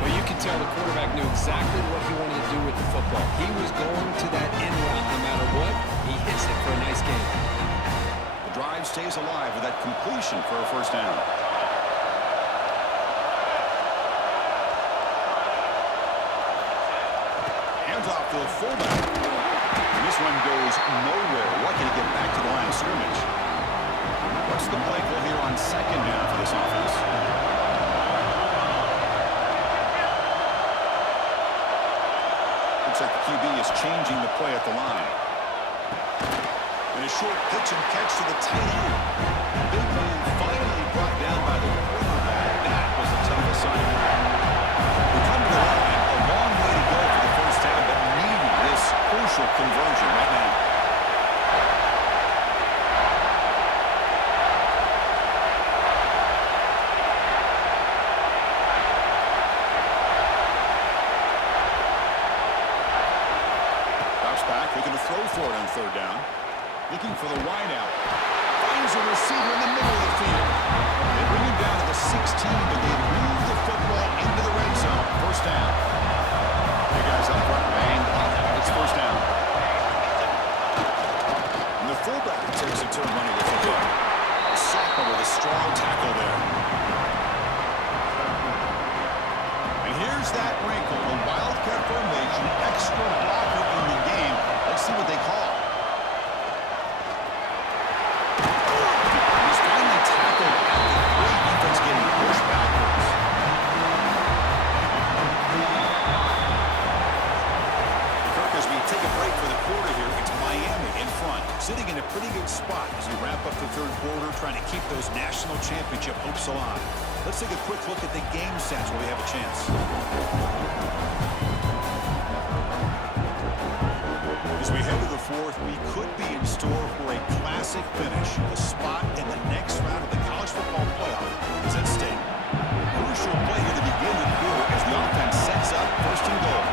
Well, you can tell the quarterback knew exactly what he wanted to do with the football. He was going to that end route no matter what. He hits it for a nice gain. The drive stays alive with that completion for a 1st down. Off to the fullback. And this one goes nowhere. Lucky to get back to the line of scrimmage. What's the play call here on 2nd down for this offense? Looks like the QB is changing the play at the line. And a short pitch and catch to the tight end. Big man finally brought down by the quarterback. That was a tough assignment. We come to the line. A long way to go for the 1st down, but needing this crucial conversion right now. Drops back, looking to throw for it on 3rd down. Looking for the wideout. Finds a receiver in the middle of the field. They bring him down to the 16, but they move the football into the red zone. 1st down. Hey guys, up front, bang. It's 1st down. And the fullback takes a turn running the football. Soccer with a strong tackle there. And here's that wrinkle, the wildcat formation, extra blocker in the game. Let's see what they call. He's finally tackled at the 3. Defense getting pushed backwards. As we take a break for the quarter here, it's Miami in front, sitting in a pretty good quarter, trying to keep those national championship hopes alive. Let's take a quick look at the game stats while we have a chance. As we head to the fourth, we could be in store for a classic finish. A spot in the next round of the college football playoff is at stake. Crucial play here to begin the quarter as the offense sets up first and goal.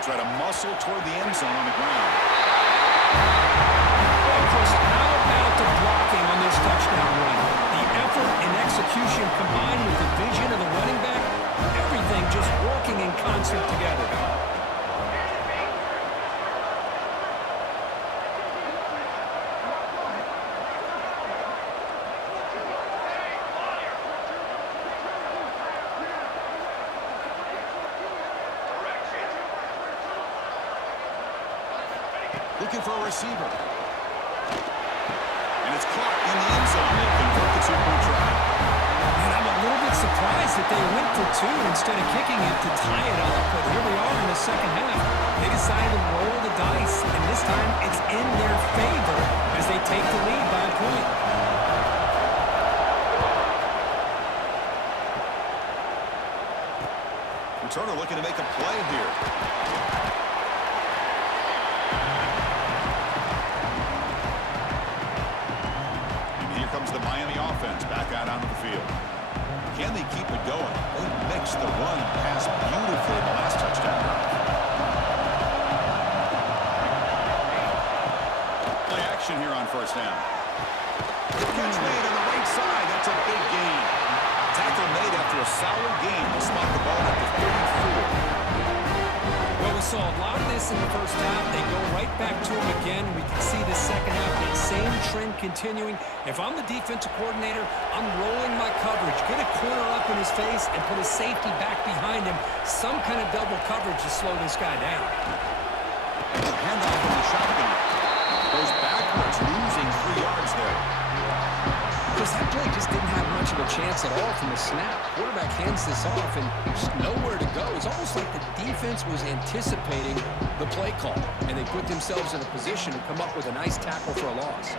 Try to muscle toward the end zone on the ground. Chris, how about the blocking on this touchdown run? The effort and execution combined with the vision of the running back, everything just working in concert together. Looking for a receiver. And it's caught in the end zone. They convert the two-point try. And I'm a little bit surprised that they went for two instead of kicking it to tie it up. But here we are in the second half. They decided to roll the dice, and this time it's in their favor as they take the lead by a point. Returner looking to make a play here. Comes the Miami offense back out onto the field. Can they keep it going? They mixed the run and pass beautifully in the last touchdown drive. Play action here on first down. Catch made on the right side. That's a big gain. Tackle made after a solid gain. Will spot the ball at the 34. Well, we saw a lot of this in the first half. They go right back to him again. We can see the second half, that same trend continuing. If I'm the defensive coordinator, I'm rolling my coverage. Get a corner up in his face and put a safety back behind him. Some kind of double coverage to slow this guy down. Handoff from the shotgun. Goes backwards, losing 3 yards there. Because that play just didn't have much of a chance at all from the snap. Quarterback hands this off and just nowhere to go. It's almost like the defense was anticipating the play call, and they put themselves in a position to come up with a nice tackle for a loss.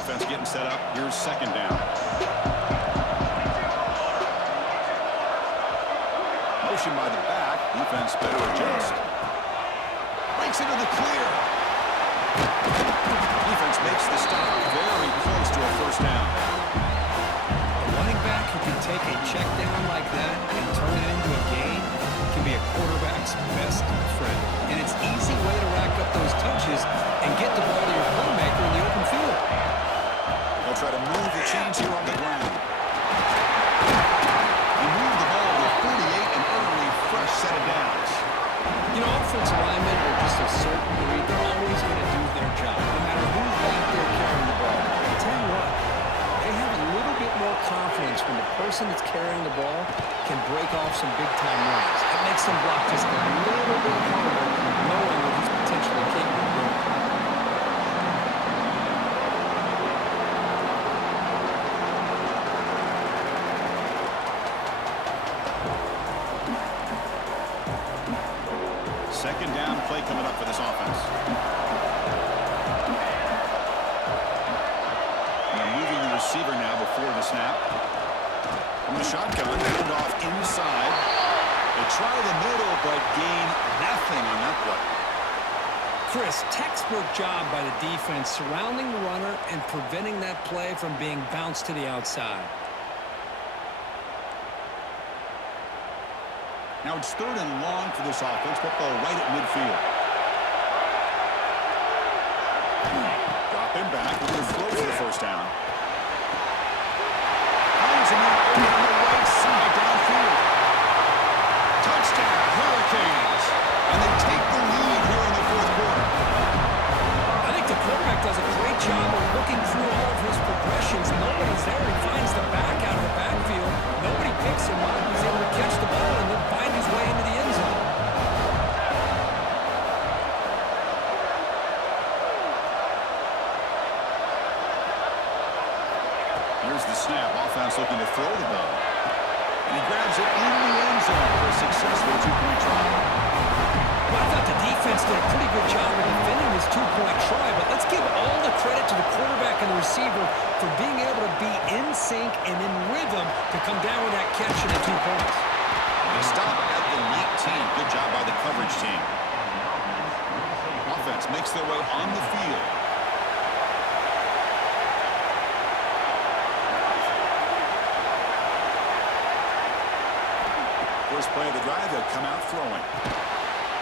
Offense getting set up. Here's second down. Motion by the back. Defense better adjust. Breaks into the clear. Defense makes the stop. Very close to a first down. A running back who can take a check down like that and turn it into a gain can be a quarterback's best friend. And it's an easy way to rack up those touches and get the ball to your playmaker in the open field. They'll try to move the chains here on the ground. He moved the ball to 48 and early fresh set of downs. You know, offensive linemen are just a certain breed. They're always going to do their job, no matter who's back there carrying the ball. I'll tell you what, they have a little bit more confidence when the person that's carrying the ball can break off some big-time runs. It makes them block just a little bit harder, knowing what he's potentially capable of doing. Second down play coming up for this offense. And they're moving the receiver now before the snap. From the shotgun, hand off inside. They try the middle, but gain nothing on that play. Chris, textbook job by the defense surrounding the runner and preventing that play from being bounced to the outside. Now it's third and long for this offense. Football right at midfield. Drop him back. We're going to throw for the first down. Finds him out on the right side downfield. Touchdown, Hurricanes. And they take the lead here in the fourth quarter. I think the quarterback does a great job of looking through all of his progressions. Nobody's there. He finds the back out of the backfield. Nobody picks him up. He's able to catch the ball and then find his way into the end zone. Here's the snap. Offense looking to throw the ball. And he grabs it in the end zone for a successful two-point try. Well, I thought the defense did a pretty good job of defending this two-point try, but last play of the drive, they'll come out throwing.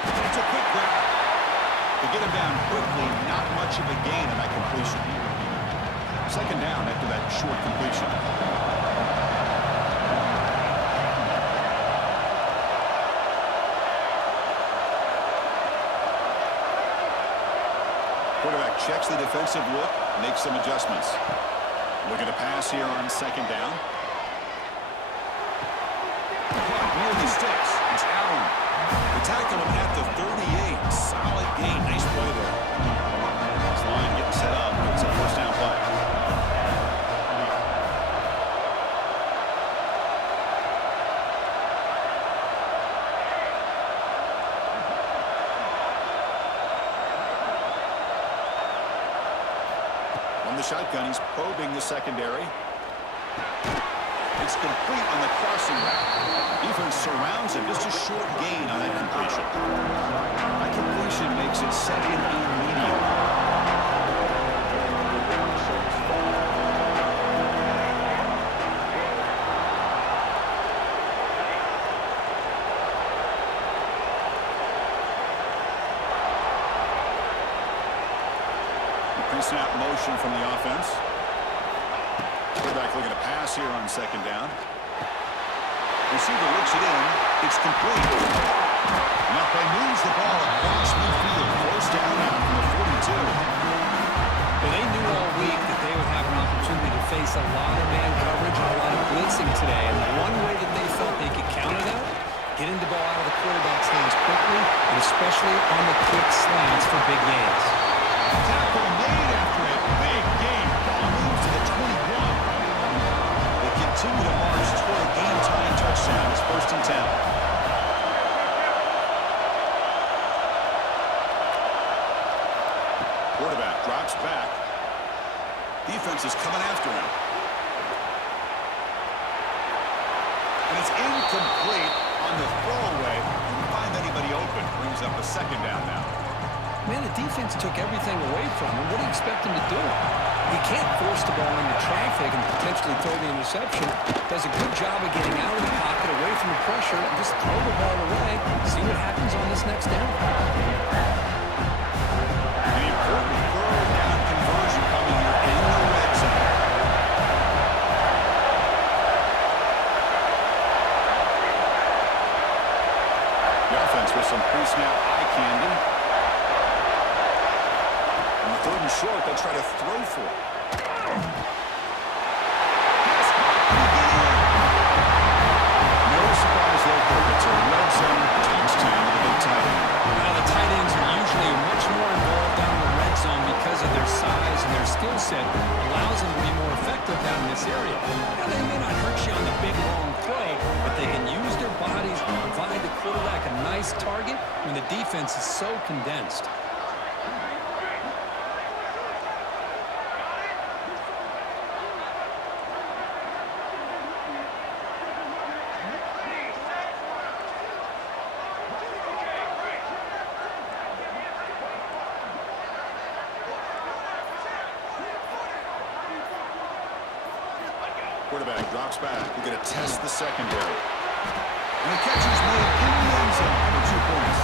It's a quick grab. To get him down quickly, not much of a gain on that completion. Second down after that short completion. Quarterback checks the defensive look, makes some adjustments. Looking to pass here on second down. Near the sticks. It's Allen. They tackle him at the 38. Solid gain. Nice play there. This line getting set up. It's a first down play. On the shotgun, he's probing the secondary. It's complete on the crossing route. Defense surrounds him. Just a short gain on that completion. That completion makes it second and medium. Pre-snap motion from the offense. Quarterback looking to pass here on second down. Receiver looks it in. It's complete. Now play moves the ball across midfield. First down now from the 42. Well, they knew all week that they would have an opportunity to face a lot of man coverage and a lot of blitzing today. And the one way that they felt they could counter that, getting the ball out of the quarterback's hands quickly, and especially on the quick slants for big gains. Tackle made after a big game. Ball moves to the 21. They continue to march toward a game-time touchdown. It's first and 10. Quarterback drops back. Defense is coming after him. And it's incomplete on the throwaway. Didn't find anybody open. Brings up a second down now. Man, the defense took everything away from him. What do you expect him to do? He can't force the ball into traffic and potentially throw the interception. Does a good job of getting out of the pocket, away from the pressure, and just throw the ball away. See what happens on this next down. An important third down conversion coming here in the red zone. The offense with some pre-snap eye candy. Third and short, they'll try to throw for it. No surprise there, Kirk. It's a red zone touchdown with a big tight end. Now, the tight ends are usually much more involved down in the red zone because of their size and their skill set. Allows them to be more effective down in this area. Now, they may not hurt you on the big, long throw, but they can use their bodies to provide the quarterback a nice target when the defense is so condensed. Quarterback drops back. We're going to test the secondary. And the catch is made in the end zone for 2 points.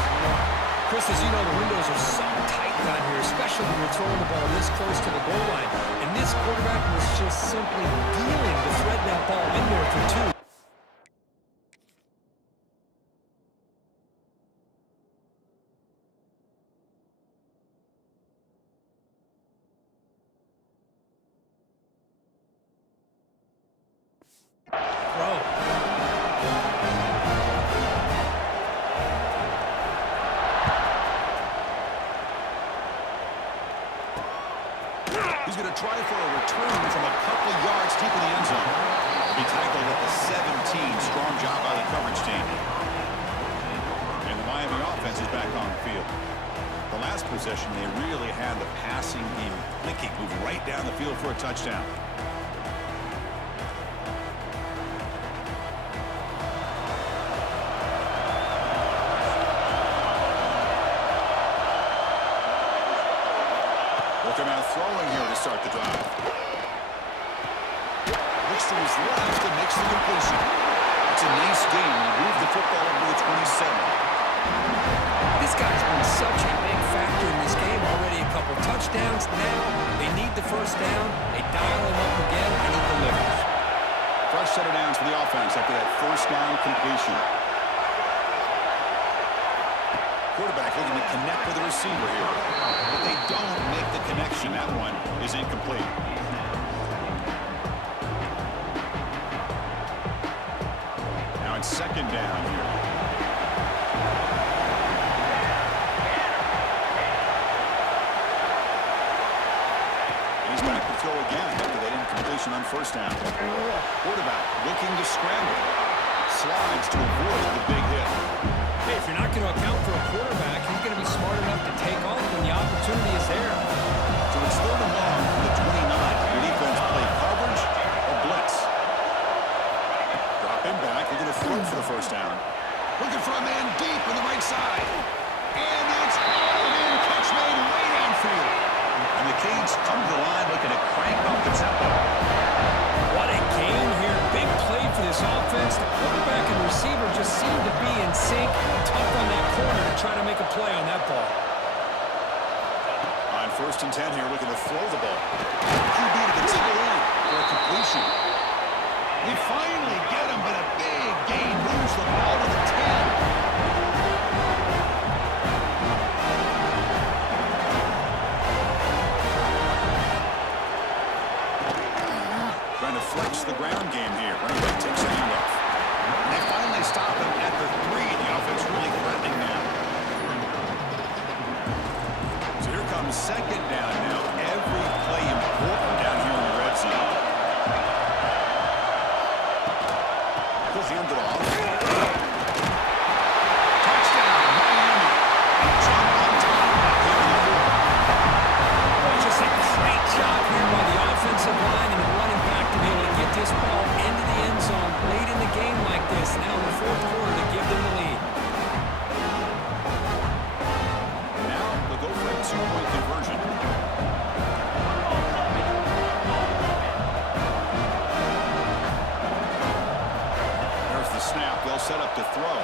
Chris, as you know, the windows are so tight down here, especially when you're throwing the ball this close to the goal line. And this quarterback was just simply dealing to thread that ball in there for 2. He's going to try for a return from a couple yards deep in the end zone. He tackled at the 17. Strong job by the coverage team. And the Miami offense is back on the field. The last possession, they really had the passing game clicking. Moved right down the field for a touchdown. Looking out throwing here to start the drive. Looks to his left and makes the completion. That's a nice gain. You move the football over to the 27. This guy's been such a big factor in this game already. A couple touchdowns. Now they need the first down. They dial him up again, and he delivers. Fresh set of downs for the offense after that first down completion. Quarterback looking to connect with the receiver here. But they don't make the connection. That one is incomplete. Now it's second down here. He's back to throw again after that incompletion on first down. Quarterback looking to scramble. Slides to avoid the big hit. Hey, if you're not going to account for a quarterback, he's going to be smart enough to take off when the opportunity is there. So it's third and long from the 29. Your defense play coverage or blitz. Drop him back. They're going to throw for the first down. Looking for a man deep on the right side. And it's all in. Catch made way downfield. And the Canes come to the line looking to crank up the tempo. What a game here. Big play for this offense. The quarterback and receiver just seem to be in sync. Tough on that corner to try to make a play on that ball. On first and 10 here, looking to throw the ball. QB to the single in for a completion. They finally get him, but a big gain moves the ball to the 10. Trying to flex the ground game here. Running back takes the handoff. And they finally stop him at the 3. The offense really threatening now. So here comes second down now. Every play important down here in the red zone. He'll hand it off. Touchdown, Miami. Jump on top. Here in the 4. Just a great job here by the offensive line and the running back to be able to get this ball into the end zone late in the game like this. Now in the fourth quarter to give them the lead. Now they'll go for a 2-point conversion. There's the snap. They'll set up to throw.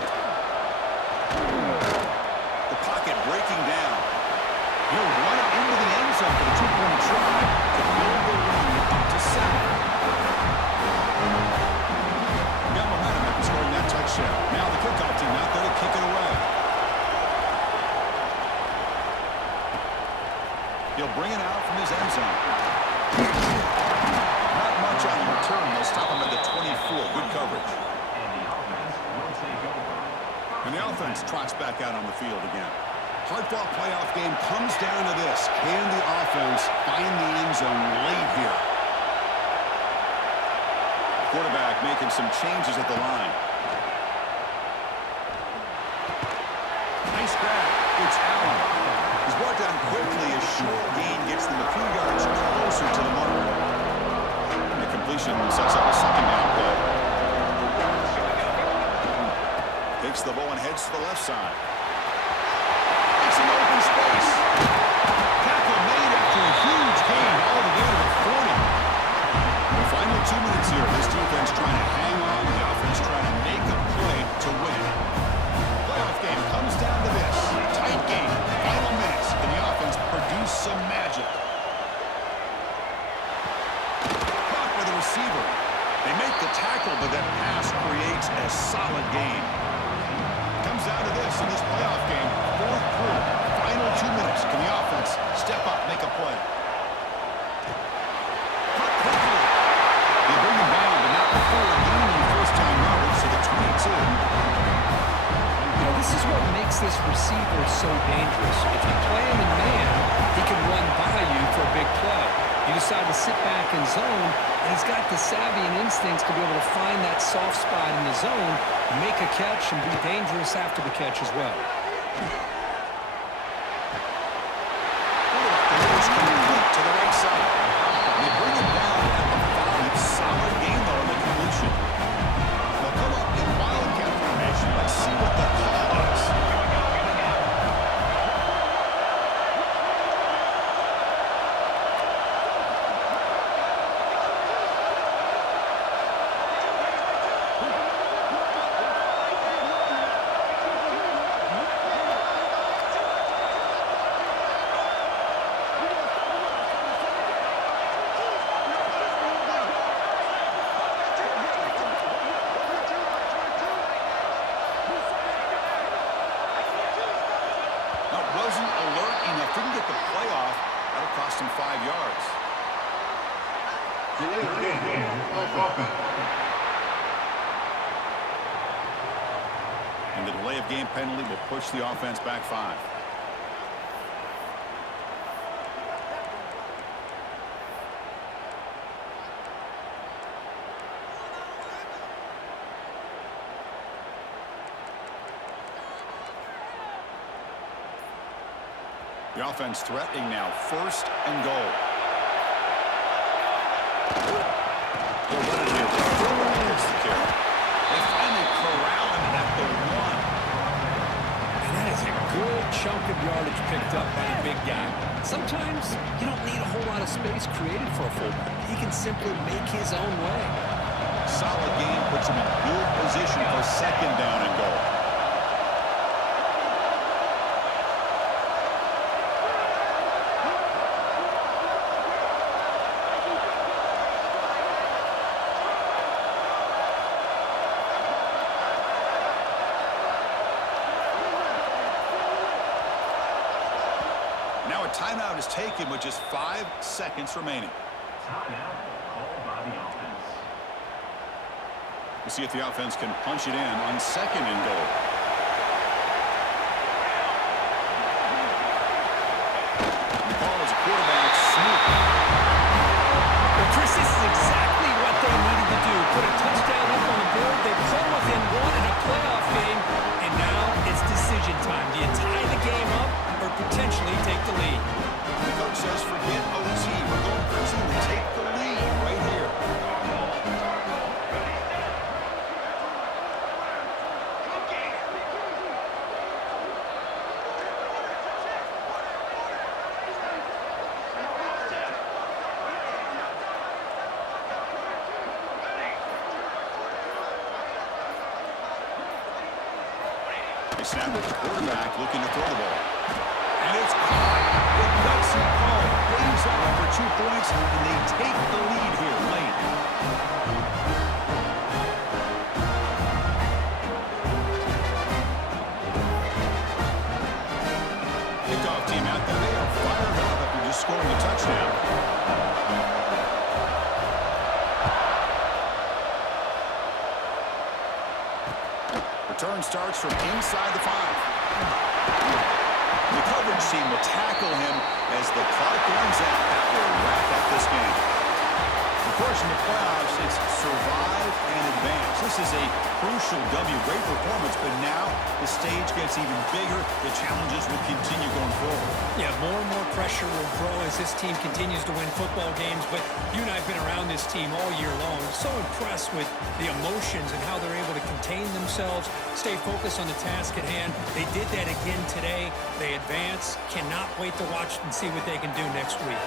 The pocket breaking down. He'll run it into the end zone for the 2-point try to build the lead up to 7. Got momentum after scoring that touchdown. Now the kickoff team out there to kick it away. He'll bring it out from his end zone. Not much on the return. They'll stop him at the 24. Good coverage. And the offense trots back out on the field again. Hard-fought playoff game comes down to this. Can the offense find the end zone late here? Quarterback making some changes at the line. Nice grab. It's Allen. He's brought down quickly. A short gain gets them a few yards closer to the mark. And the completion sets up a second down play. Takes the ball and heads to the left side. It's an open space. Tackle made after a huge gain all the way to the 40. The final 2 minutes here. This defense trying to hang on. The offense trying to make a play to win. Playoff game comes down to this. Tight game. Final minutes. Can the offense produce some magic? Caught by the receiver. They make the tackle, but that pass creates a solid gain. Comes down to this in this playoff game. Fourth quarter. Final 2 minutes. Can the offense step up, make a play? Cut quickly. They bring him down, but not before gaining first-time yardage to the 22. You know, this is what makes this receiver so dangerous. If you play him in man, he can run by you for a big play. You decide to sit back in zone, and he's got the savvy and instincts to be able to find that soft spot in the zone, make a catch, and be dangerous after the catch as well. Delivers complete to the right side. They bring him down at the 5. Solid gain, though, in the completion. They'll come up in wildcat formation. Let's see what the call is. And the delay of game penalty will push the offense back 5. The offense threatening now, 1st and goal. They'll run it here. Gets the kill. They finally corral him at the 1. And that is a good chunk of yardage picked up by the big guy. Sometimes you don't need a whole lot of space created for a fullback. He can simply make his own way. Solid game puts him in good position for 2nd down and goal. Now a timeout is taken with just 5 seconds remaining. Timeout called by the offense. We'll see if the offense can punch it in on 2nd and goal. The call is a quarterback sneak. Well, Chris, this is exactly what they needed to do. Put a touchdown up on the board. They pull within 1 in a playoff game, and now it's decision time. Do you tie the game up or potentially take the lead? The coach says forget OT. We're going for 2 to take the lead right here. They snap it to quarterback looking to throw the ball. And it's caught. The gutsy call waves on for 2 points, and they take the lead here late. Kickoff team out there. They are fired up after just scoring a touchdown. Return starts from inside the 5. The coverage team will tackle him as the clock runs out. That will wrap up this game. Of course, in the playoffs, it's survive and advance. This is a crucial W. Great performance, but now the stage gets even bigger. The challenges will continue going forward. Yeah, more and more pressure will grow as this team continues to win football games, but you and I have been around this team all year long. So impressed with the emotions and how they're able to contain themselves, stay focused on the task at hand. They did that again today. They advance. Cannot wait to watch and see what they can do next week.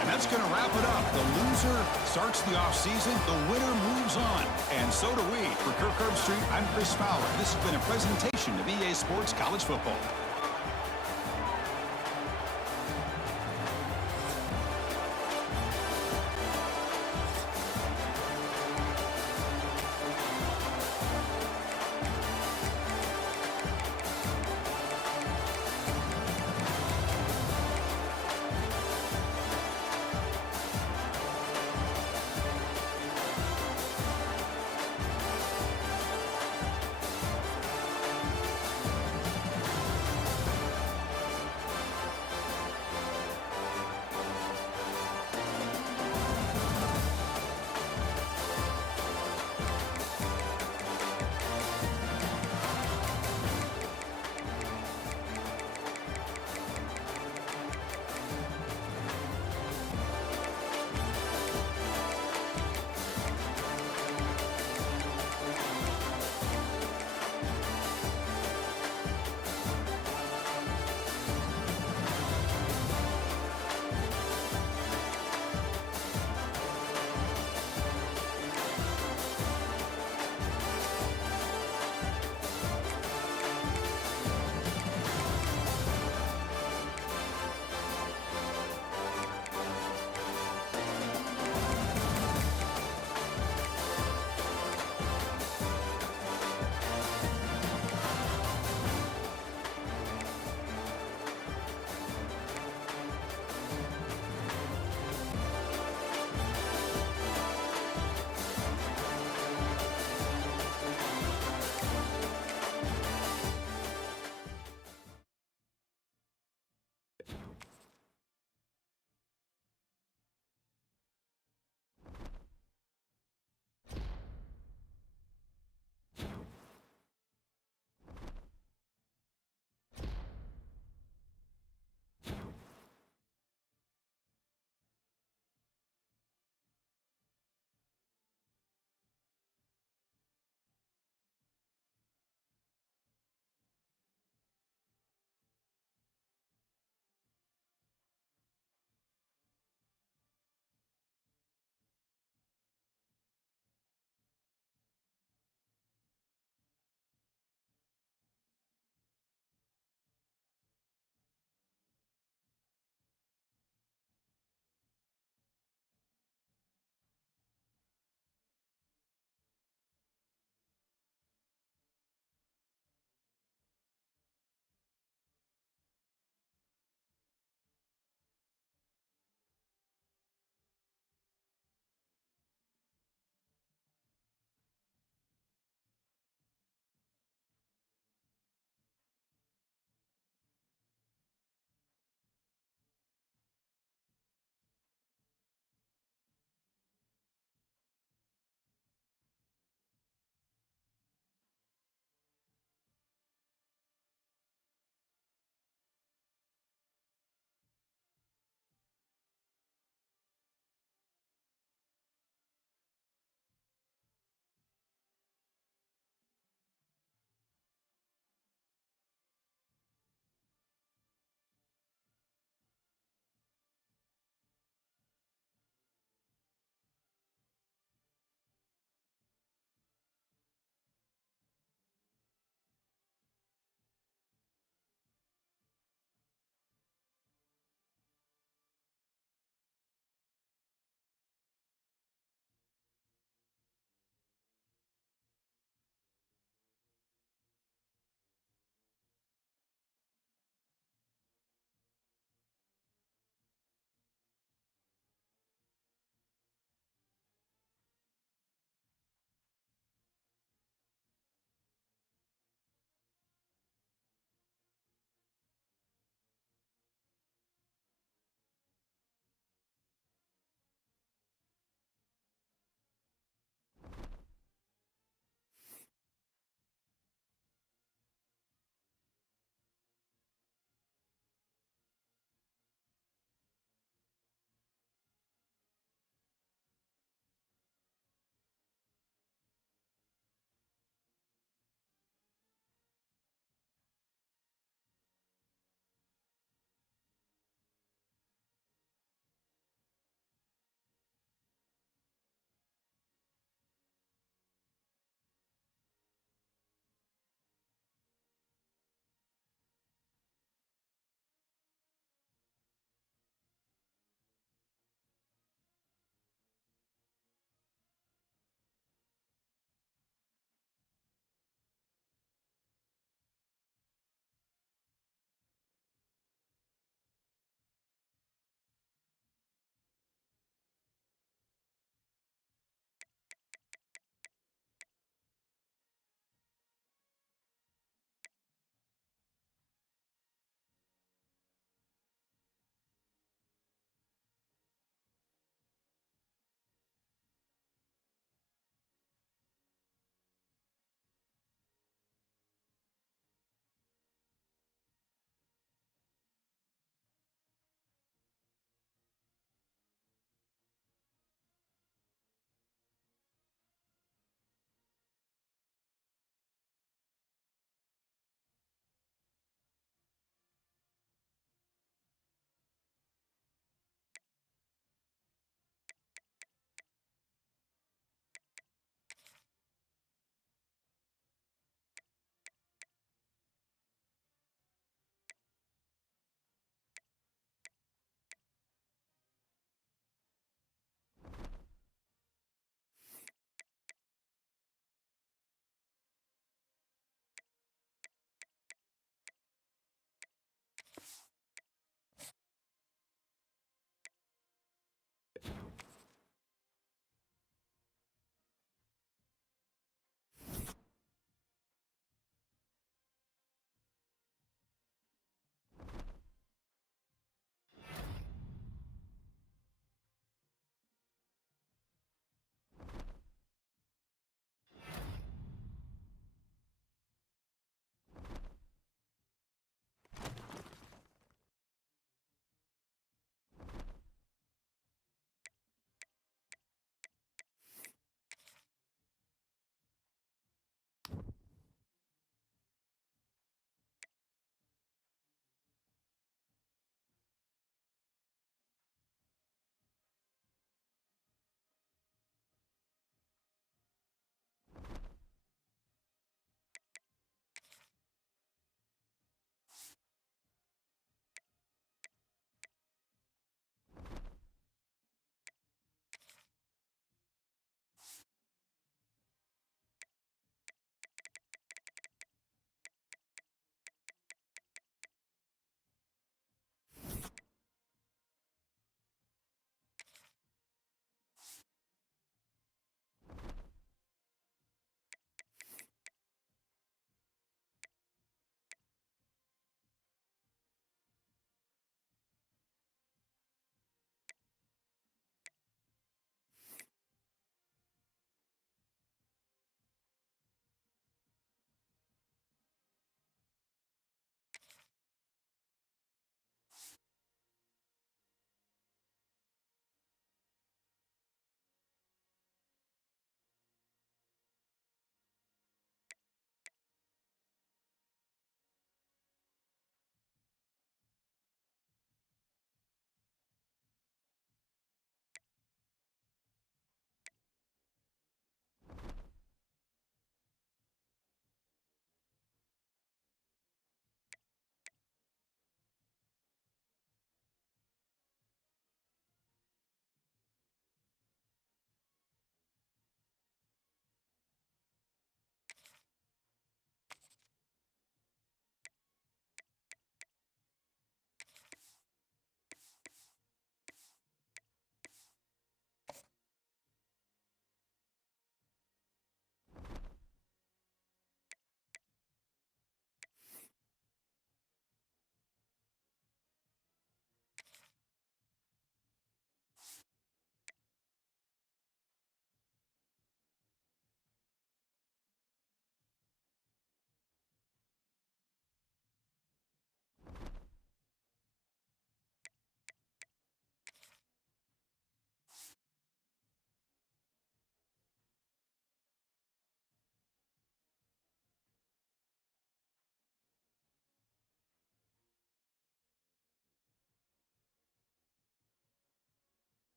And that's going to wrap it up. The loser starts the offseason. The winner moves on. And so do we. For Kirk Herbstreit, I'm Chris Fowler. This has been a presentation of EA Sports College Football.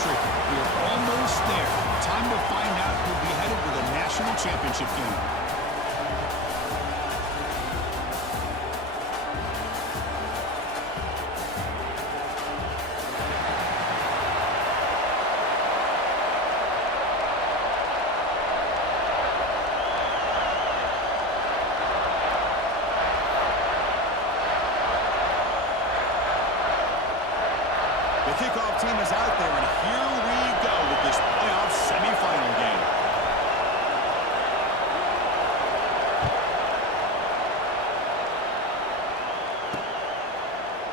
history. We're almost there. Time to find out who'll be headed to the national championship game. The kickoff team is out there, and here we go with this playoff semifinal game.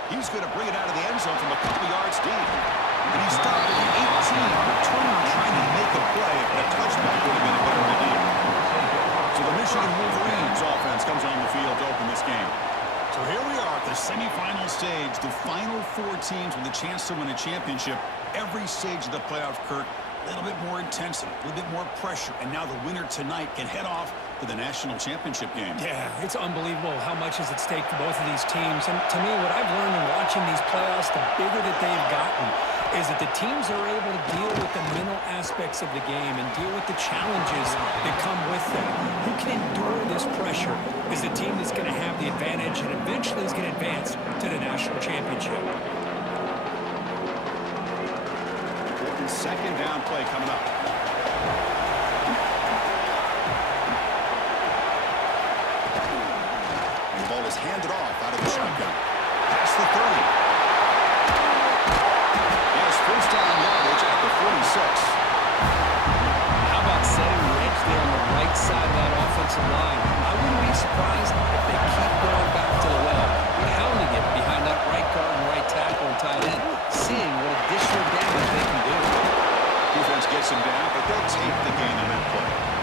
He's going to bring it out of the end zone from a couple yards deep. And he stopped at the 18, returning trying to make a play, and a touchback would have been a better idea. So the Michigan Wolverines offense comes on the field to open this game. So here we are at the semifinal stage, the final four teams with a chance to win a championship. Every stage of the playoff, Kirk, a little bit more intensity, a little bit more pressure, and now the winner tonight can head off to the national championship game. Yeah, it's unbelievable how much is at stake for both of these teams. And to me, what I've learned in watching these playoffs, the bigger that they've gotten, is that the teams are able to deal with the mental aspects of the game and deal with the challenges that come with that. Who can endure this pressure is the team that's going to have the advantage and eventually is going to advance to the national championship. Important second down play coming up. And the ball is handed off out of the shotgun. Past the 30. First down yardage at the 46. How about setting the edge there on the right side of that offensive line? I wouldn't be surprised if they keep going back to the well, pounding it behind that right guard and right tackle and tight end, seeing what additional damage they can do. Defense gets him down, but they'll take the gain on that play.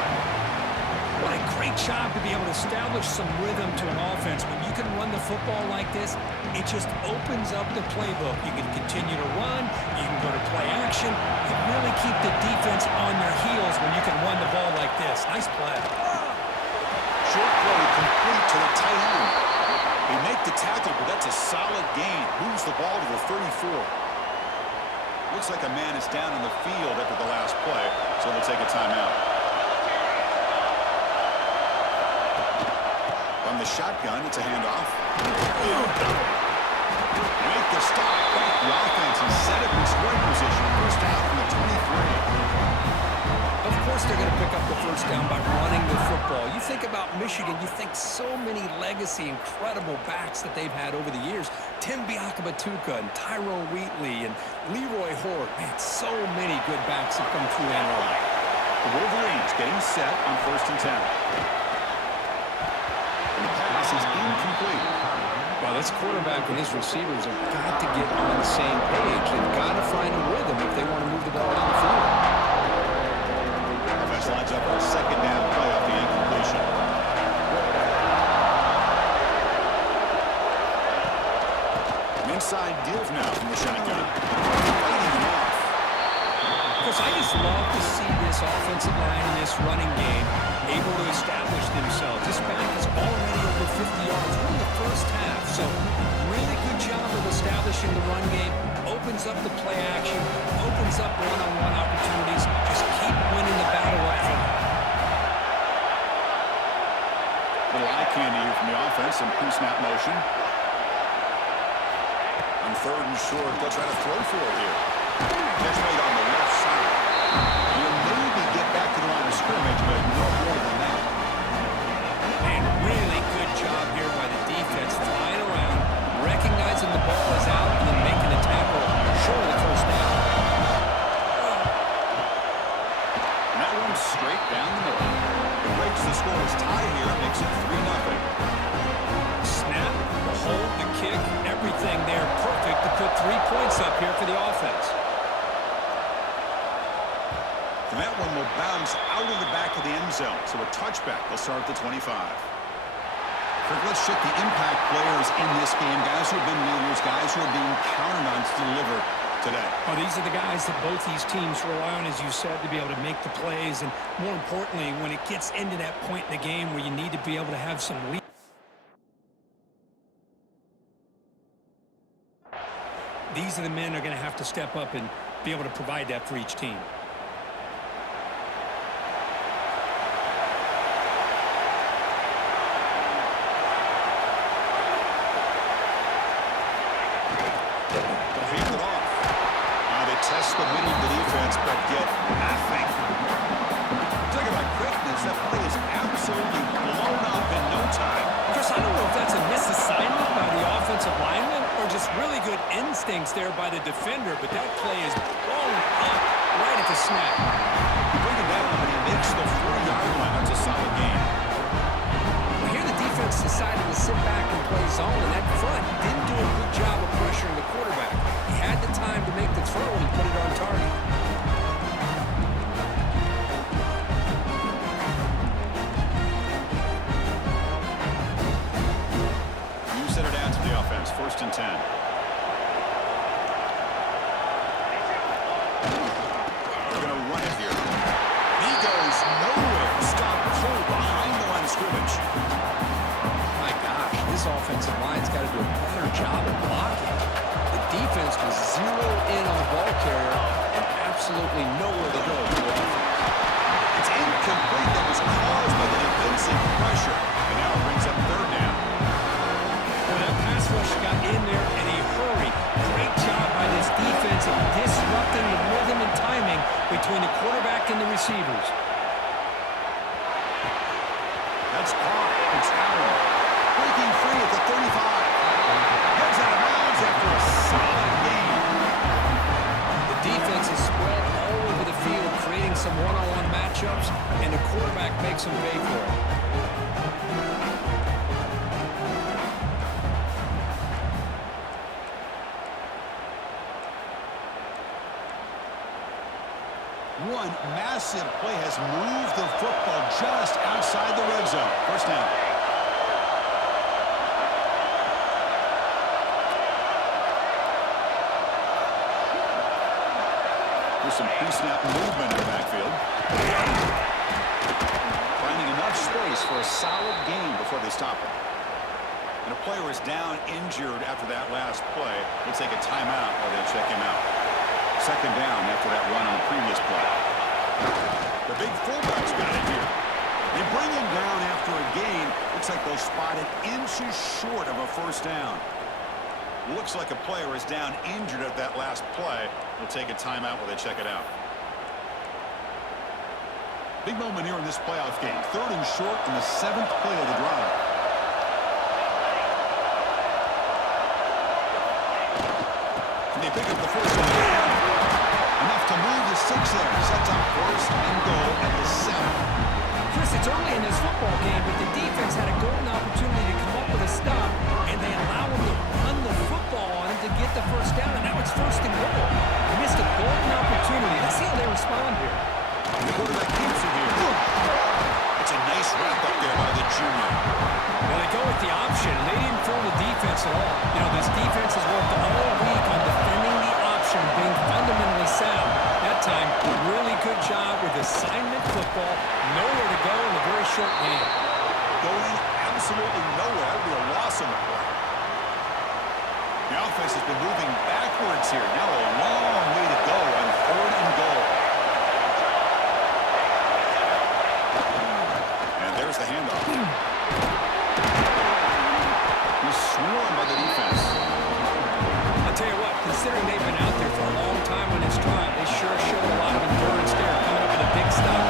What a great job to be able to establish some rhythm to an offense. When you can run the football like this, it just opens up the playbook. You can continue to run. You can go to play action. You really keep the defense on their heels when you can run the ball like this. Nice play. Short play complete to the tight end. They make the tackle, but that's a solid gain. Moves the ball to the 34. Looks like a man is down on the field after the last play, so they'll take a timeout. From the shotgun, it's a handoff. Make the stop, back the offense, and set it in scoring position. First down from the 23. Of course they're going to pick up the first down by running the football. You think about Michigan, you think so many legacy, incredible backs that they've had over the years. Tim Biakabatuka and Tyrone Wheatley and Leroy Horde. Man, so many good backs have come through Ann Arbor. The Wolverines getting set on 1st and 10. The pass is incomplete. Well, this quarterback and his receivers have got to get on the same page. They've got to find a rhythm if they want to move the ball down the field. Offense lines up for a second down play off the incompletion. An inside give now from the shotgun. Fighting him off. Because I just love to see this offensive line in this running game able to establish themselves. This back is already over 50 yards in the first half. So really good job of establishing the run game. Opens up the play action. Opens up one-on-one opportunities. Just keep winning the battle up front. Little eye candy here from the offense. Some pre-snap motion. On 3rd and short, they'll try to throw for it here. Catch made on the left side. You'll maybe get back to the line of scrimmage, but no more than that. And really good job here by the defense, flying around, recognizing the ball is out, and then making the tackle short of the first down. And that one's straight down the middle. It breaks the score as tie here. It makes it 3-0. Snap, the hold, the kick, everything there perfect to put 3 points up here for the offense. And that one will bounce out of the back of the end zone. So a touchback. They'll start at the 25. Kirk, let's check the impact players in this game. Guys who have been leaders, guys who are being counted on to deliver today. Well, these are the guys that both these teams rely on, as you said, to be able to make the plays. And more importantly, when it gets into that point in the game where you need to be able to have some lead. These are the men that are going to have to step up and be able to provide that for each team. They'll hand it off. They test the middle of the defense, but get nothing. Talk about quickness. That play is absolutely blown up in no time. Chris, I don't know if that's a misassignment by the offensive lineman or just really good instincts there by the defender, but that play is blown up right at the snap. You bring him down, but he makes the 40-yard line. That's a solid game. Well, here the defense decided to sit back and play zone, and that front didn't do a good job of pressuring the quarterback. He had the time to make the throw, and he put it on target. Center down to the offense, 1st and 10. They're going to run it here. He goes nowhere. Stop cold behind the line of scrimmage. My gosh, this offensive line's got to do a better job of blocking. The defense was zeroed in on the ball carrier and absolutely nowhere to go for the offense. It's incomplete. That was caused by the defensive pressure. And now it brings up 3rd down. That pass rush got in there in a hurry. Great job by this defense of disrupting the rhythm and timing between the quarterback and the receivers. That's caught. It's Allen. Breaking free at the 35. Heads out of bounds after a solid game. The defense is spread all over the field, creating some one-on-one matchups, and the quarterback makes them pay for it. One massive play has moved the football just outside the red zone. 1st down. There's some pre-snap movement in the backfield. Finding enough space for a solid gain before they stop him. And a player is down injured after that last play. We'll take a timeout while they check him out. 2nd down after that run on the previous play. The big fullback's got it here. They bring him down after a gain. Looks like they'll spot it inches short of a 1st down. Looks like a player is down injured at that last play. We'll take a timeout while they check it out. Big moment here in this playoff game. 3rd and short in the 7th play of the drive. They pick up the 1st down. Enough to move the 6 there. Sets up 1st and goal at the 7. Chris, it's early in this football game, but the defense had a golden opportunity to come up with a stop, and they allow him to run the football on him to get the 1st down, and now it's 1st and goal. They missed a golden opportunity. Let's see how they respond here. The quarterback keeps it here. It's a nice wrap up there by the junior. Well, they go with the option. They didn't fool the defense at all. You know, this defense has worked all week on defending the option, being fundamentally sound. That time, really good job with assignment football. Nowhere to go in a very short game. Going absolutely nowhere. That would be a loss on the play. The offense has been moving backwards here. Now a long way to go on 3rd and goal. And there's the handoff. He's swarmed by the defense. I'll tell you what, considering they've been out there for a long time on this drive, they sure showed a lot of endurance there, coming up with a big stop.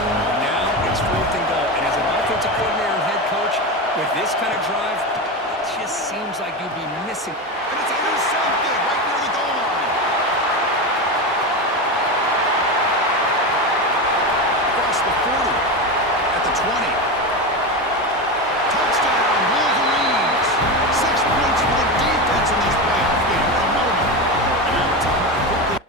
Now it's 4th and goal. And as an offensive coordinator and head coach, with this kind of drive, it just seems like you'd be missing. And it's intercepted right near the goal line. Across the 40, at the 20. Touchdown, Wolverines. 6 points for the defense in this playoff game. For a moment. And now we're talking about quickly.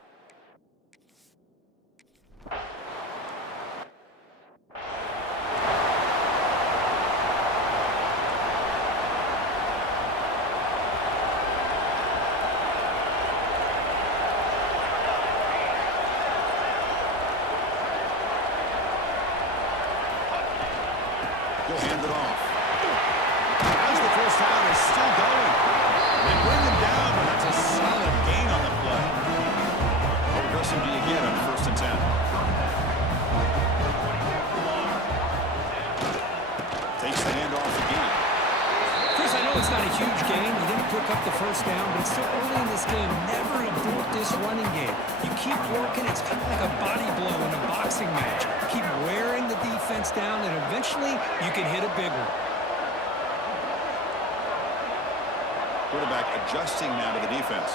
He'll hand it off. As the 1st down is still going. They bring him down, but that's a solid gain on the play. How aggressive do you gain. He didn't pick up the first down, but it's still early in this game. Never abort this running game. You keep working. It's kind of like a body blow in a boxing match. Keep wearing the defense down, and eventually you can hit a big one. Quarterback adjusting now to the defense.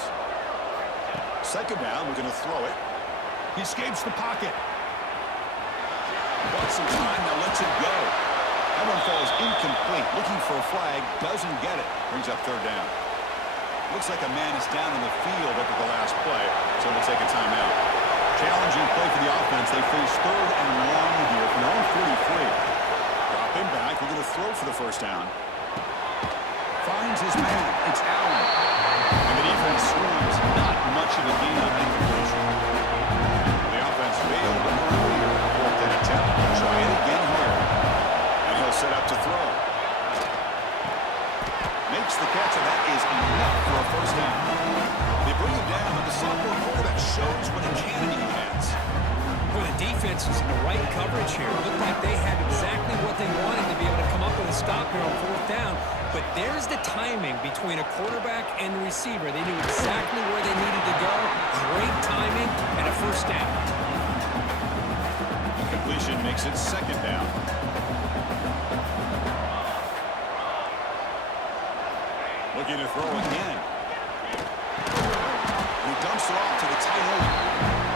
Second down, we're going to throw it. He escapes the pocket. Wants some time, now lets it go. That one falls incomplete. Looking for a flag, doesn't get it. Brings up third down. Looks like a man is down in the field after the last play, so we'll take a timeout. Challenging play for the offense. They face third and long here from their own 43. Drop him back. We're going to throw for the first down. Finds his man. It's Allen. And the defense screams. Not much of a gain on that completion. The offense failed to move here. Fourth and attempt. Try it again here. And he'll set up to throw. Makes the catch, and that is enough for a first down. They bring him down, and the sophomore quarterback shows what a cannon he has. Well, the defense is in the right coverage here. It looked like they had exactly what they wanted to be able to come up with a stop here on fourth down. But there's the timing between a quarterback and the receiver. They knew exactly where they needed to go. Great timing and a first down. Completion makes it second down. Looking to throw again. He dumps it off to the tight end.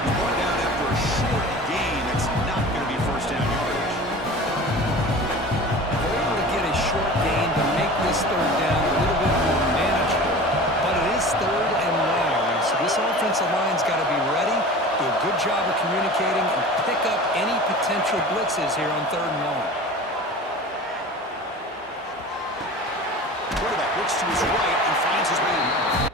He's brought down after a short gain. It's not going to be first down yardage. They're able to get a short gain to make this third down a little bit more manageable. But it is third and long, so this offensive line's got to be ready, do a good job of communicating, and pick up any potential blitzes here on third and long. Quarterback looks to his right and finds his man.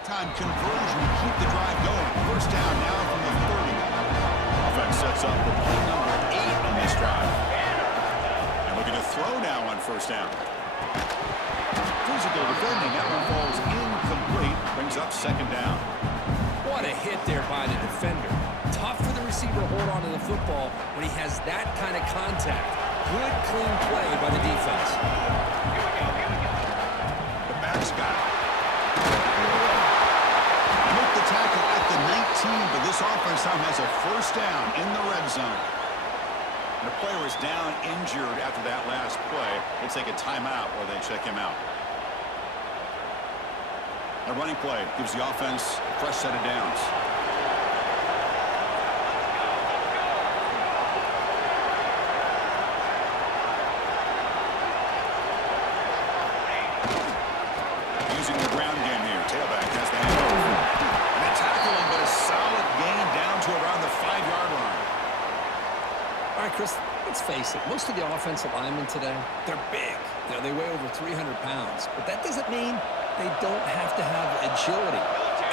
Time conversion to keep the drive going. First down now from the 30. Offense sets up for play number 8 on this drive. And looking to throw now on first down. Physical defending. That one falls incomplete. Brings up second down. What a hit there by the defender. Tough for the receiver to hold on to the football when he has that kind of contact. Good, clean play by the defense. The back's got it. Tackle at the 19, but this offense now has a first down in the red zone. The player is down injured after that last play. They take a timeout or they check him out. A running play gives the offense a fresh set of downs. Using the ground game here. Tailback has the handoff. Tackling, but a solid gain down to around the 5-yard line. All right, Chris, let's face it. Most of the offensive linemen today, they're big. You know, they weigh over 300 pounds. But that doesn't mean they don't have to have agility.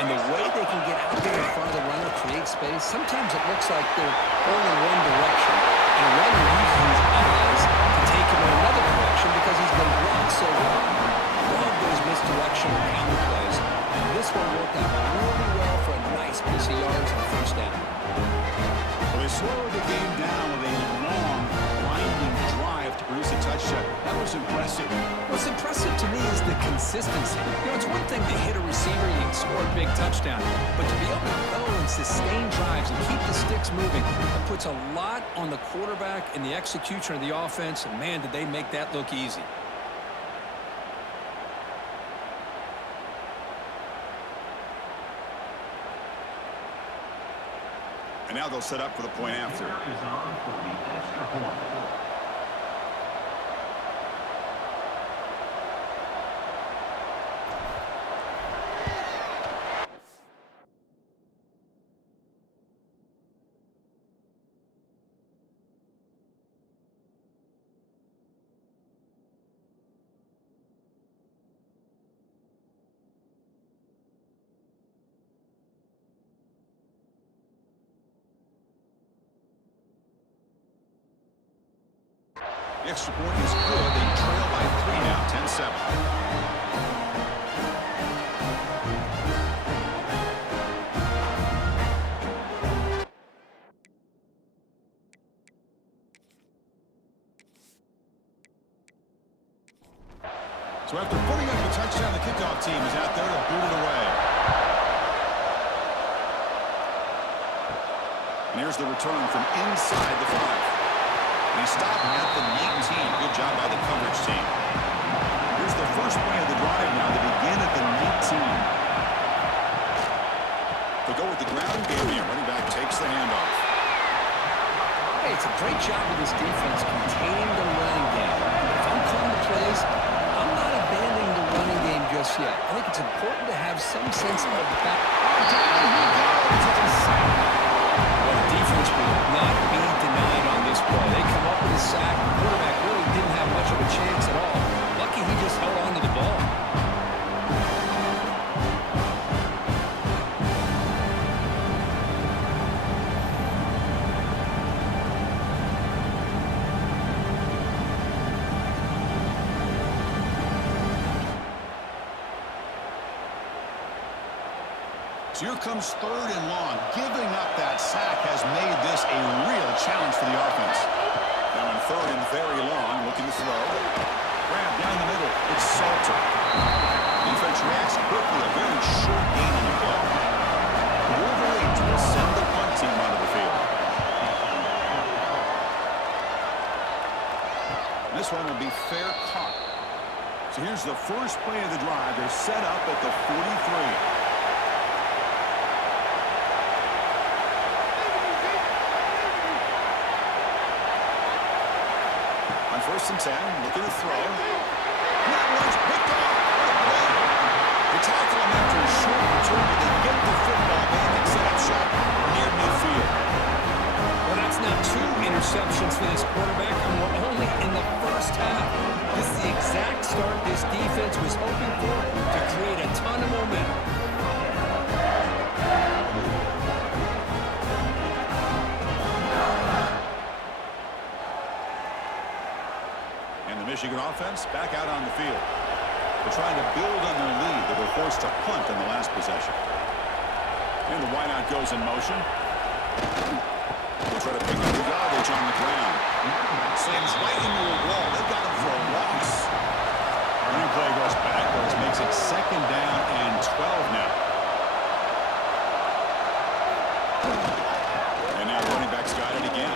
And the way they can get out there in front of the runner, create space, sometimes it looks like they're going in one direction. And a runner uses his eyes to take him in another direction because he's been blocked so well. Love those misdirection and counter plays. And this one worked out really well for a nice piece of yards on first down. Well, they slowed the game down with a long, winding drive to produce a touchdown. That was impressive. What's impressive to me is the consistency. You know, it's one thing to hit a receiver and score a big touchdown, but to be able to go and sustain drives and keep the sticks moving, it puts a lot on the quarterback and the execution of the offense, and man, did they make that look easy. And now they'll set up for the point after. Is on for the extra point. The extra point is good. They trail by 3 now, 10-7. So after putting up a touchdown, the kickoff team is out there to boot it away. And here's the return from inside the 5. And he stopped at the 19. Good job by the coverage team. Here's the first play of the drive now. They begin at the 19. They go with the ground game here. Running back takes the handoff. Hey, it's a great job with this defense containing the running game. If I'm calling the plays, I'm not abandoning the running game just yet. I think it's important to have some sense of back. Well, the defense will not be denied on this play. They come up with a sack. The quarterback really didn't have much of a chance at all. Lucky he just held on to the ball. So here comes 3rd and long. Giving up that sack has made this a real challenge for the offense. Now in 3rd and very long, looking to throw. Grab down the middle. It's Salter. Defense reacts quickly. A very short gain on the ball. Wolverines will send the punt team onto the field. This one will be fair caught. So here's the first play of the drive. They're set up at the 43. First and 10, looking to throw. That one's picked off. What a play. They tackle him after a short return, but they get the football back and set up shop near midfield. Well, that's now 2 interceptions for this quarterback, and we're only in the first half. This is the exact start this defense was hoping for to create a ton of momentum. Michigan offense back out on the field. They're trying to build on their lead. They were forced to punt in the last possession. And the wideout goes in motion. They'll try to pick up the yardage on the ground. Slams right into a wall. They've got him for a loss. Running play goes backwards. Makes it 2nd down and 12 now. And now the running back's got it again.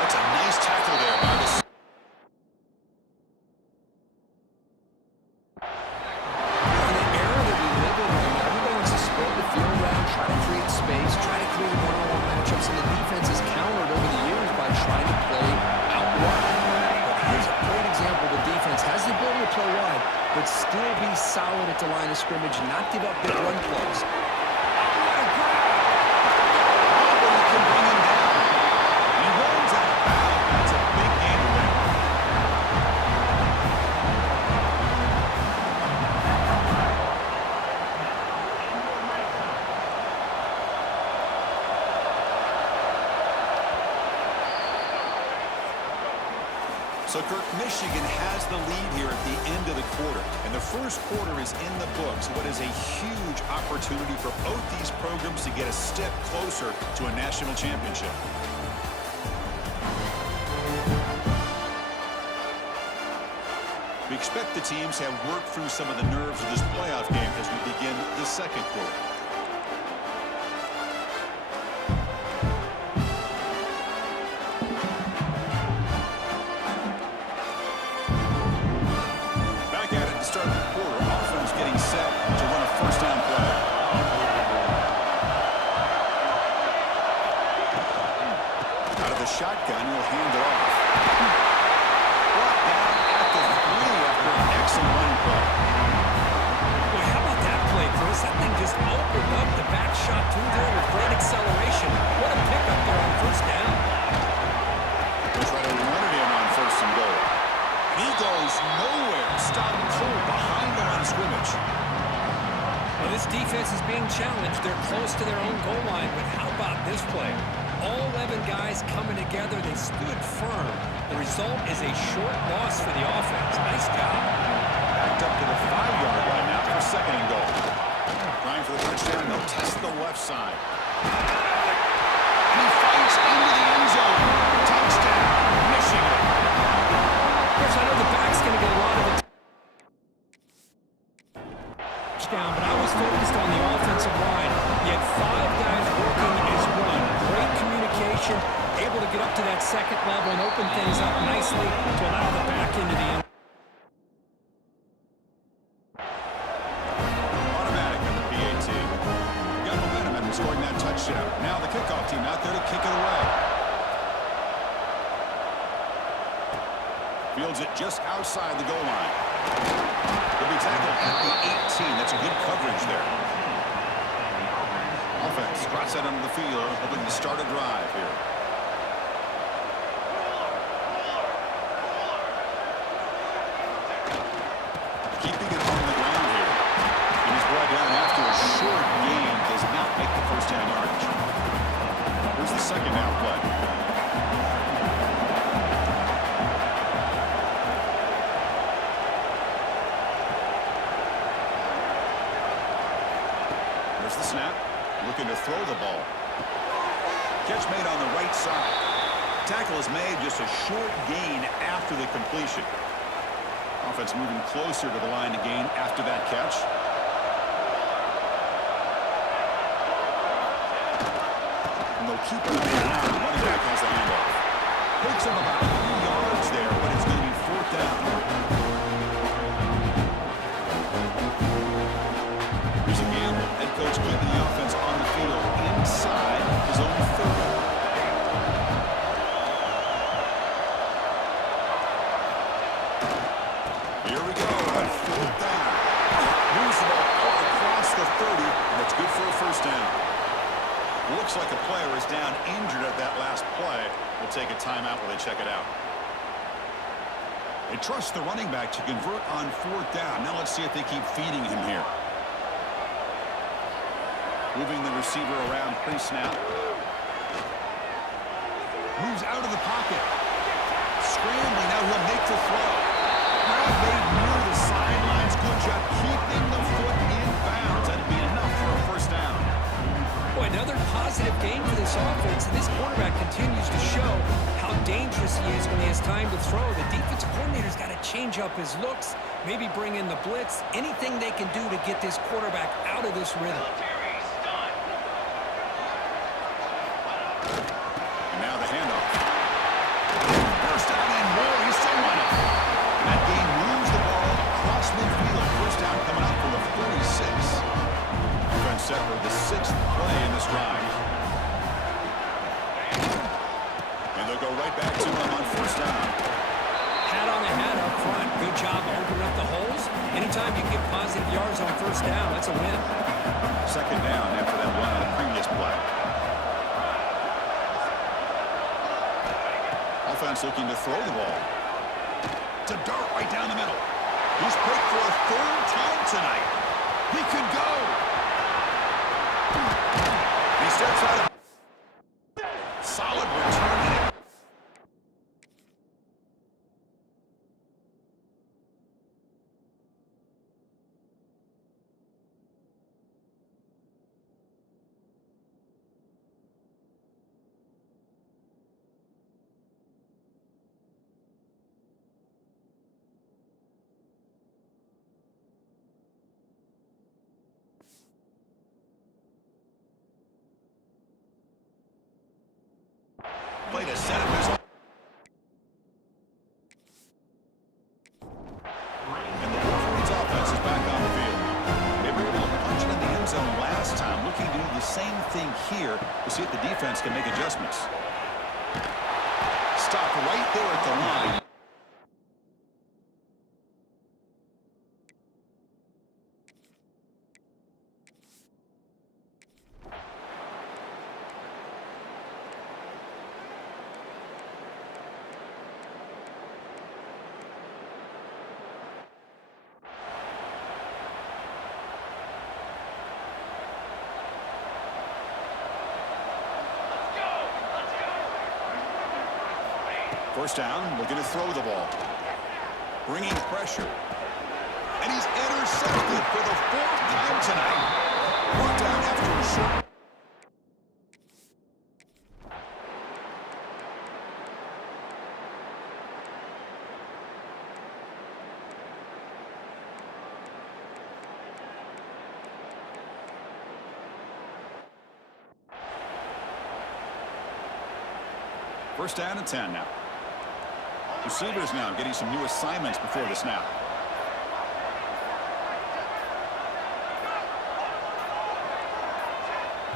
That's a nice tackle there by the but still be solid at the line of scrimmage, not give up big run plays. Nobody can bring him down. He runs out of bounds. That's a big gain to win. So, Kirk, Michigan has the lead here at the end of the quarter. And the first quarter is in the books. What is a huge opportunity for both these programs to get a step closer to a national championship. We expect the teams have worked through some of the nerves of this playoff game as we begin the second quarter. Shotgun, he'll hand it off. Brought down at the 3 after an excellent running play. Boy, how about that play, Chris? That thing just opened up the back shot through there with great acceleration. What a pickup there on 1st down. They'll try to run it in on 1st and goal. And he goes nowhere. Stopped cold behind the line of scrimmage. Well, this defense is being challenged. They're close to their own goal line, but how about this play? All 11 guys coming together. They stood firm. The result is a short loss for the offense. Nice job. Backed up to the 5-yard line now for second and goal. Trying for the touchdown. They'll test the left side. And he fights into the end zone. Touchdown, Michigan. Coach, I know the back's going to get a lot of it. Touchdown, but I was focused on the offensive line. He had 5 guys working as one. Great communication, able to get up to that second level and open things up nicely to allow the back into the end. Automatic on the PAT. Got momentum after scoring that touchdown. Now the kickoff team out there to kick it away. Fields it just outside the goal line. He'll be tackled at the 18. That's a good coverage there. Offense trots that onto the field, hoping to start a drive here. Keeping it on the ground here. And he's brought down after a short gain. Does not make the first down yardage. Here's the second down play. There's the snap. Looking to throw the ball. Catch made on the right side. Tackle is made, just a short gain after the completion. Offense moving closer to the line to gain after that catch. And they'll keep it down. Running back has the handoff. Takes him about 3 yards there, but it's going to be 4th down. Here's a gamble. Head coach keeping the offense on the field inside his own 30. Here we go on 4th down. Moves the ball all across the 30, and it's good for a first down. Looks like a player is down injured at that last play. We'll take a timeout while they check it out. They trust the running back to convert on 4th down. Now let's see if they keep feeding him here. Moving the receiver around pre-snap. Moves out of the pocket. Scrambling, now he'll make the throw. Now made near the sidelines. Good job keeping the foot in bounds. That'd be enough for a first down. Boy, another positive game for this offense, and this quarterback continues to show how dangerous he is when he has time to throw. The defensive coordinator's got to change up his looks, maybe bring in the blitz, anything they can do to get this quarterback out of this rhythm. And now the handoff. First down and more. He's still on it. And that game moves the ball across midfield. First down coming up from the 46. Offense set for the 6th play in this drive. And they'll go right back to him on first down. Hat on the hat up front. Good job opening up the holes. Anytime you get positive yards on first down, that's a win. Second down after that run on the previous play. Offense looking to throw the ball. To dart right down the middle. He's picked for a 3rd time tonight. He could go. He steps out of... Solid return. Play to set up his... And the Wolverines offense is back on the field. They were able to punch it in the end zone last time, looking to do the same thing here to see if the defense can make adjustments. Stop right there at the line. First down, looking to throw the ball. Bringing pressure. And he's intercepted for the 4th time tonight. Brought down after a short. First down and 10 now. Receivers now getting some new assignments before the snap.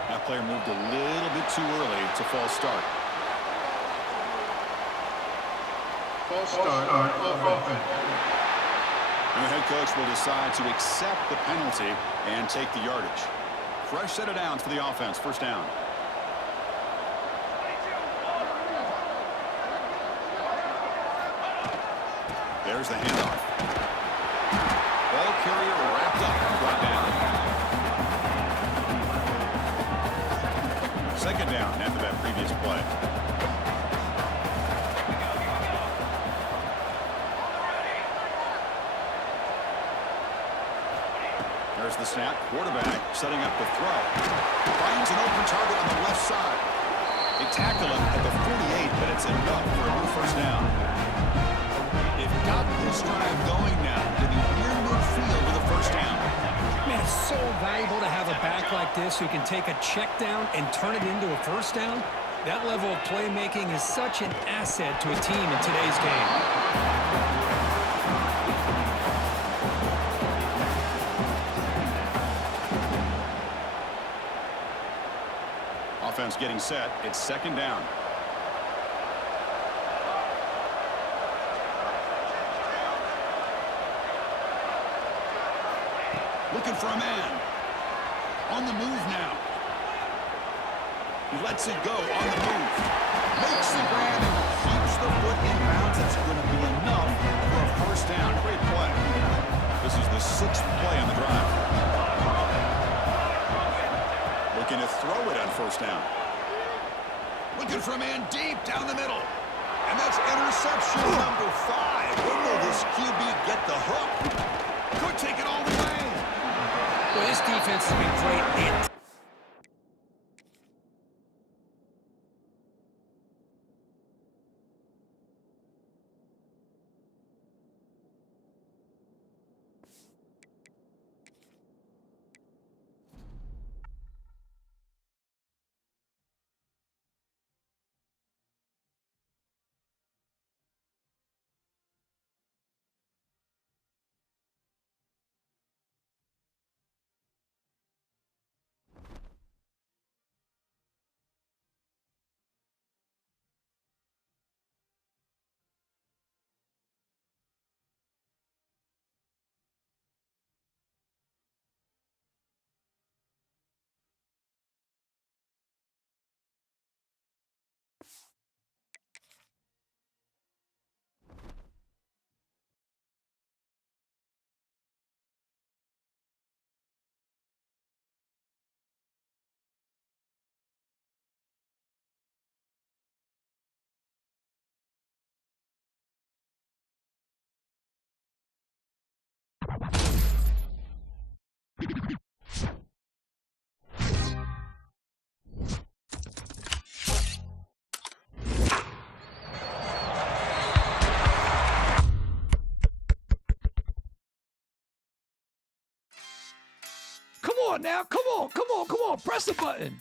That player moved a little bit too early to false start. False start of offense. And the head coach will decide to accept the penalty and take the yardage. Fresh set of downs for the offense. First down. There's the handoff. Ball carrier wrapped up and brought down. Second down after that previous play. There's the snap. Quarterback setting up the throw. Finds an open target on the left side. They tackle him at the 48, but it's enough for a new first down. They've got this drive going now to the near midfield with a first down. Man, it's so valuable to have a back like this who can take a check down and turn it into a first down. That level of playmaking is such an asset to a team in today's game. Offense getting set. It's second down. Looking for a man. On the move now. He lets it go on the move. Makes the grab and keeps the foot in bounds. That's going to be enough for a first down. Great play. This is the 6th play on the drive. Looking to throw it on first down. Looking for a man deep down the middle. And that's interception number 5. When will this QB get the hook? Could take it all the way. Well, this defense has been great. Come on now. Come on. Press the button.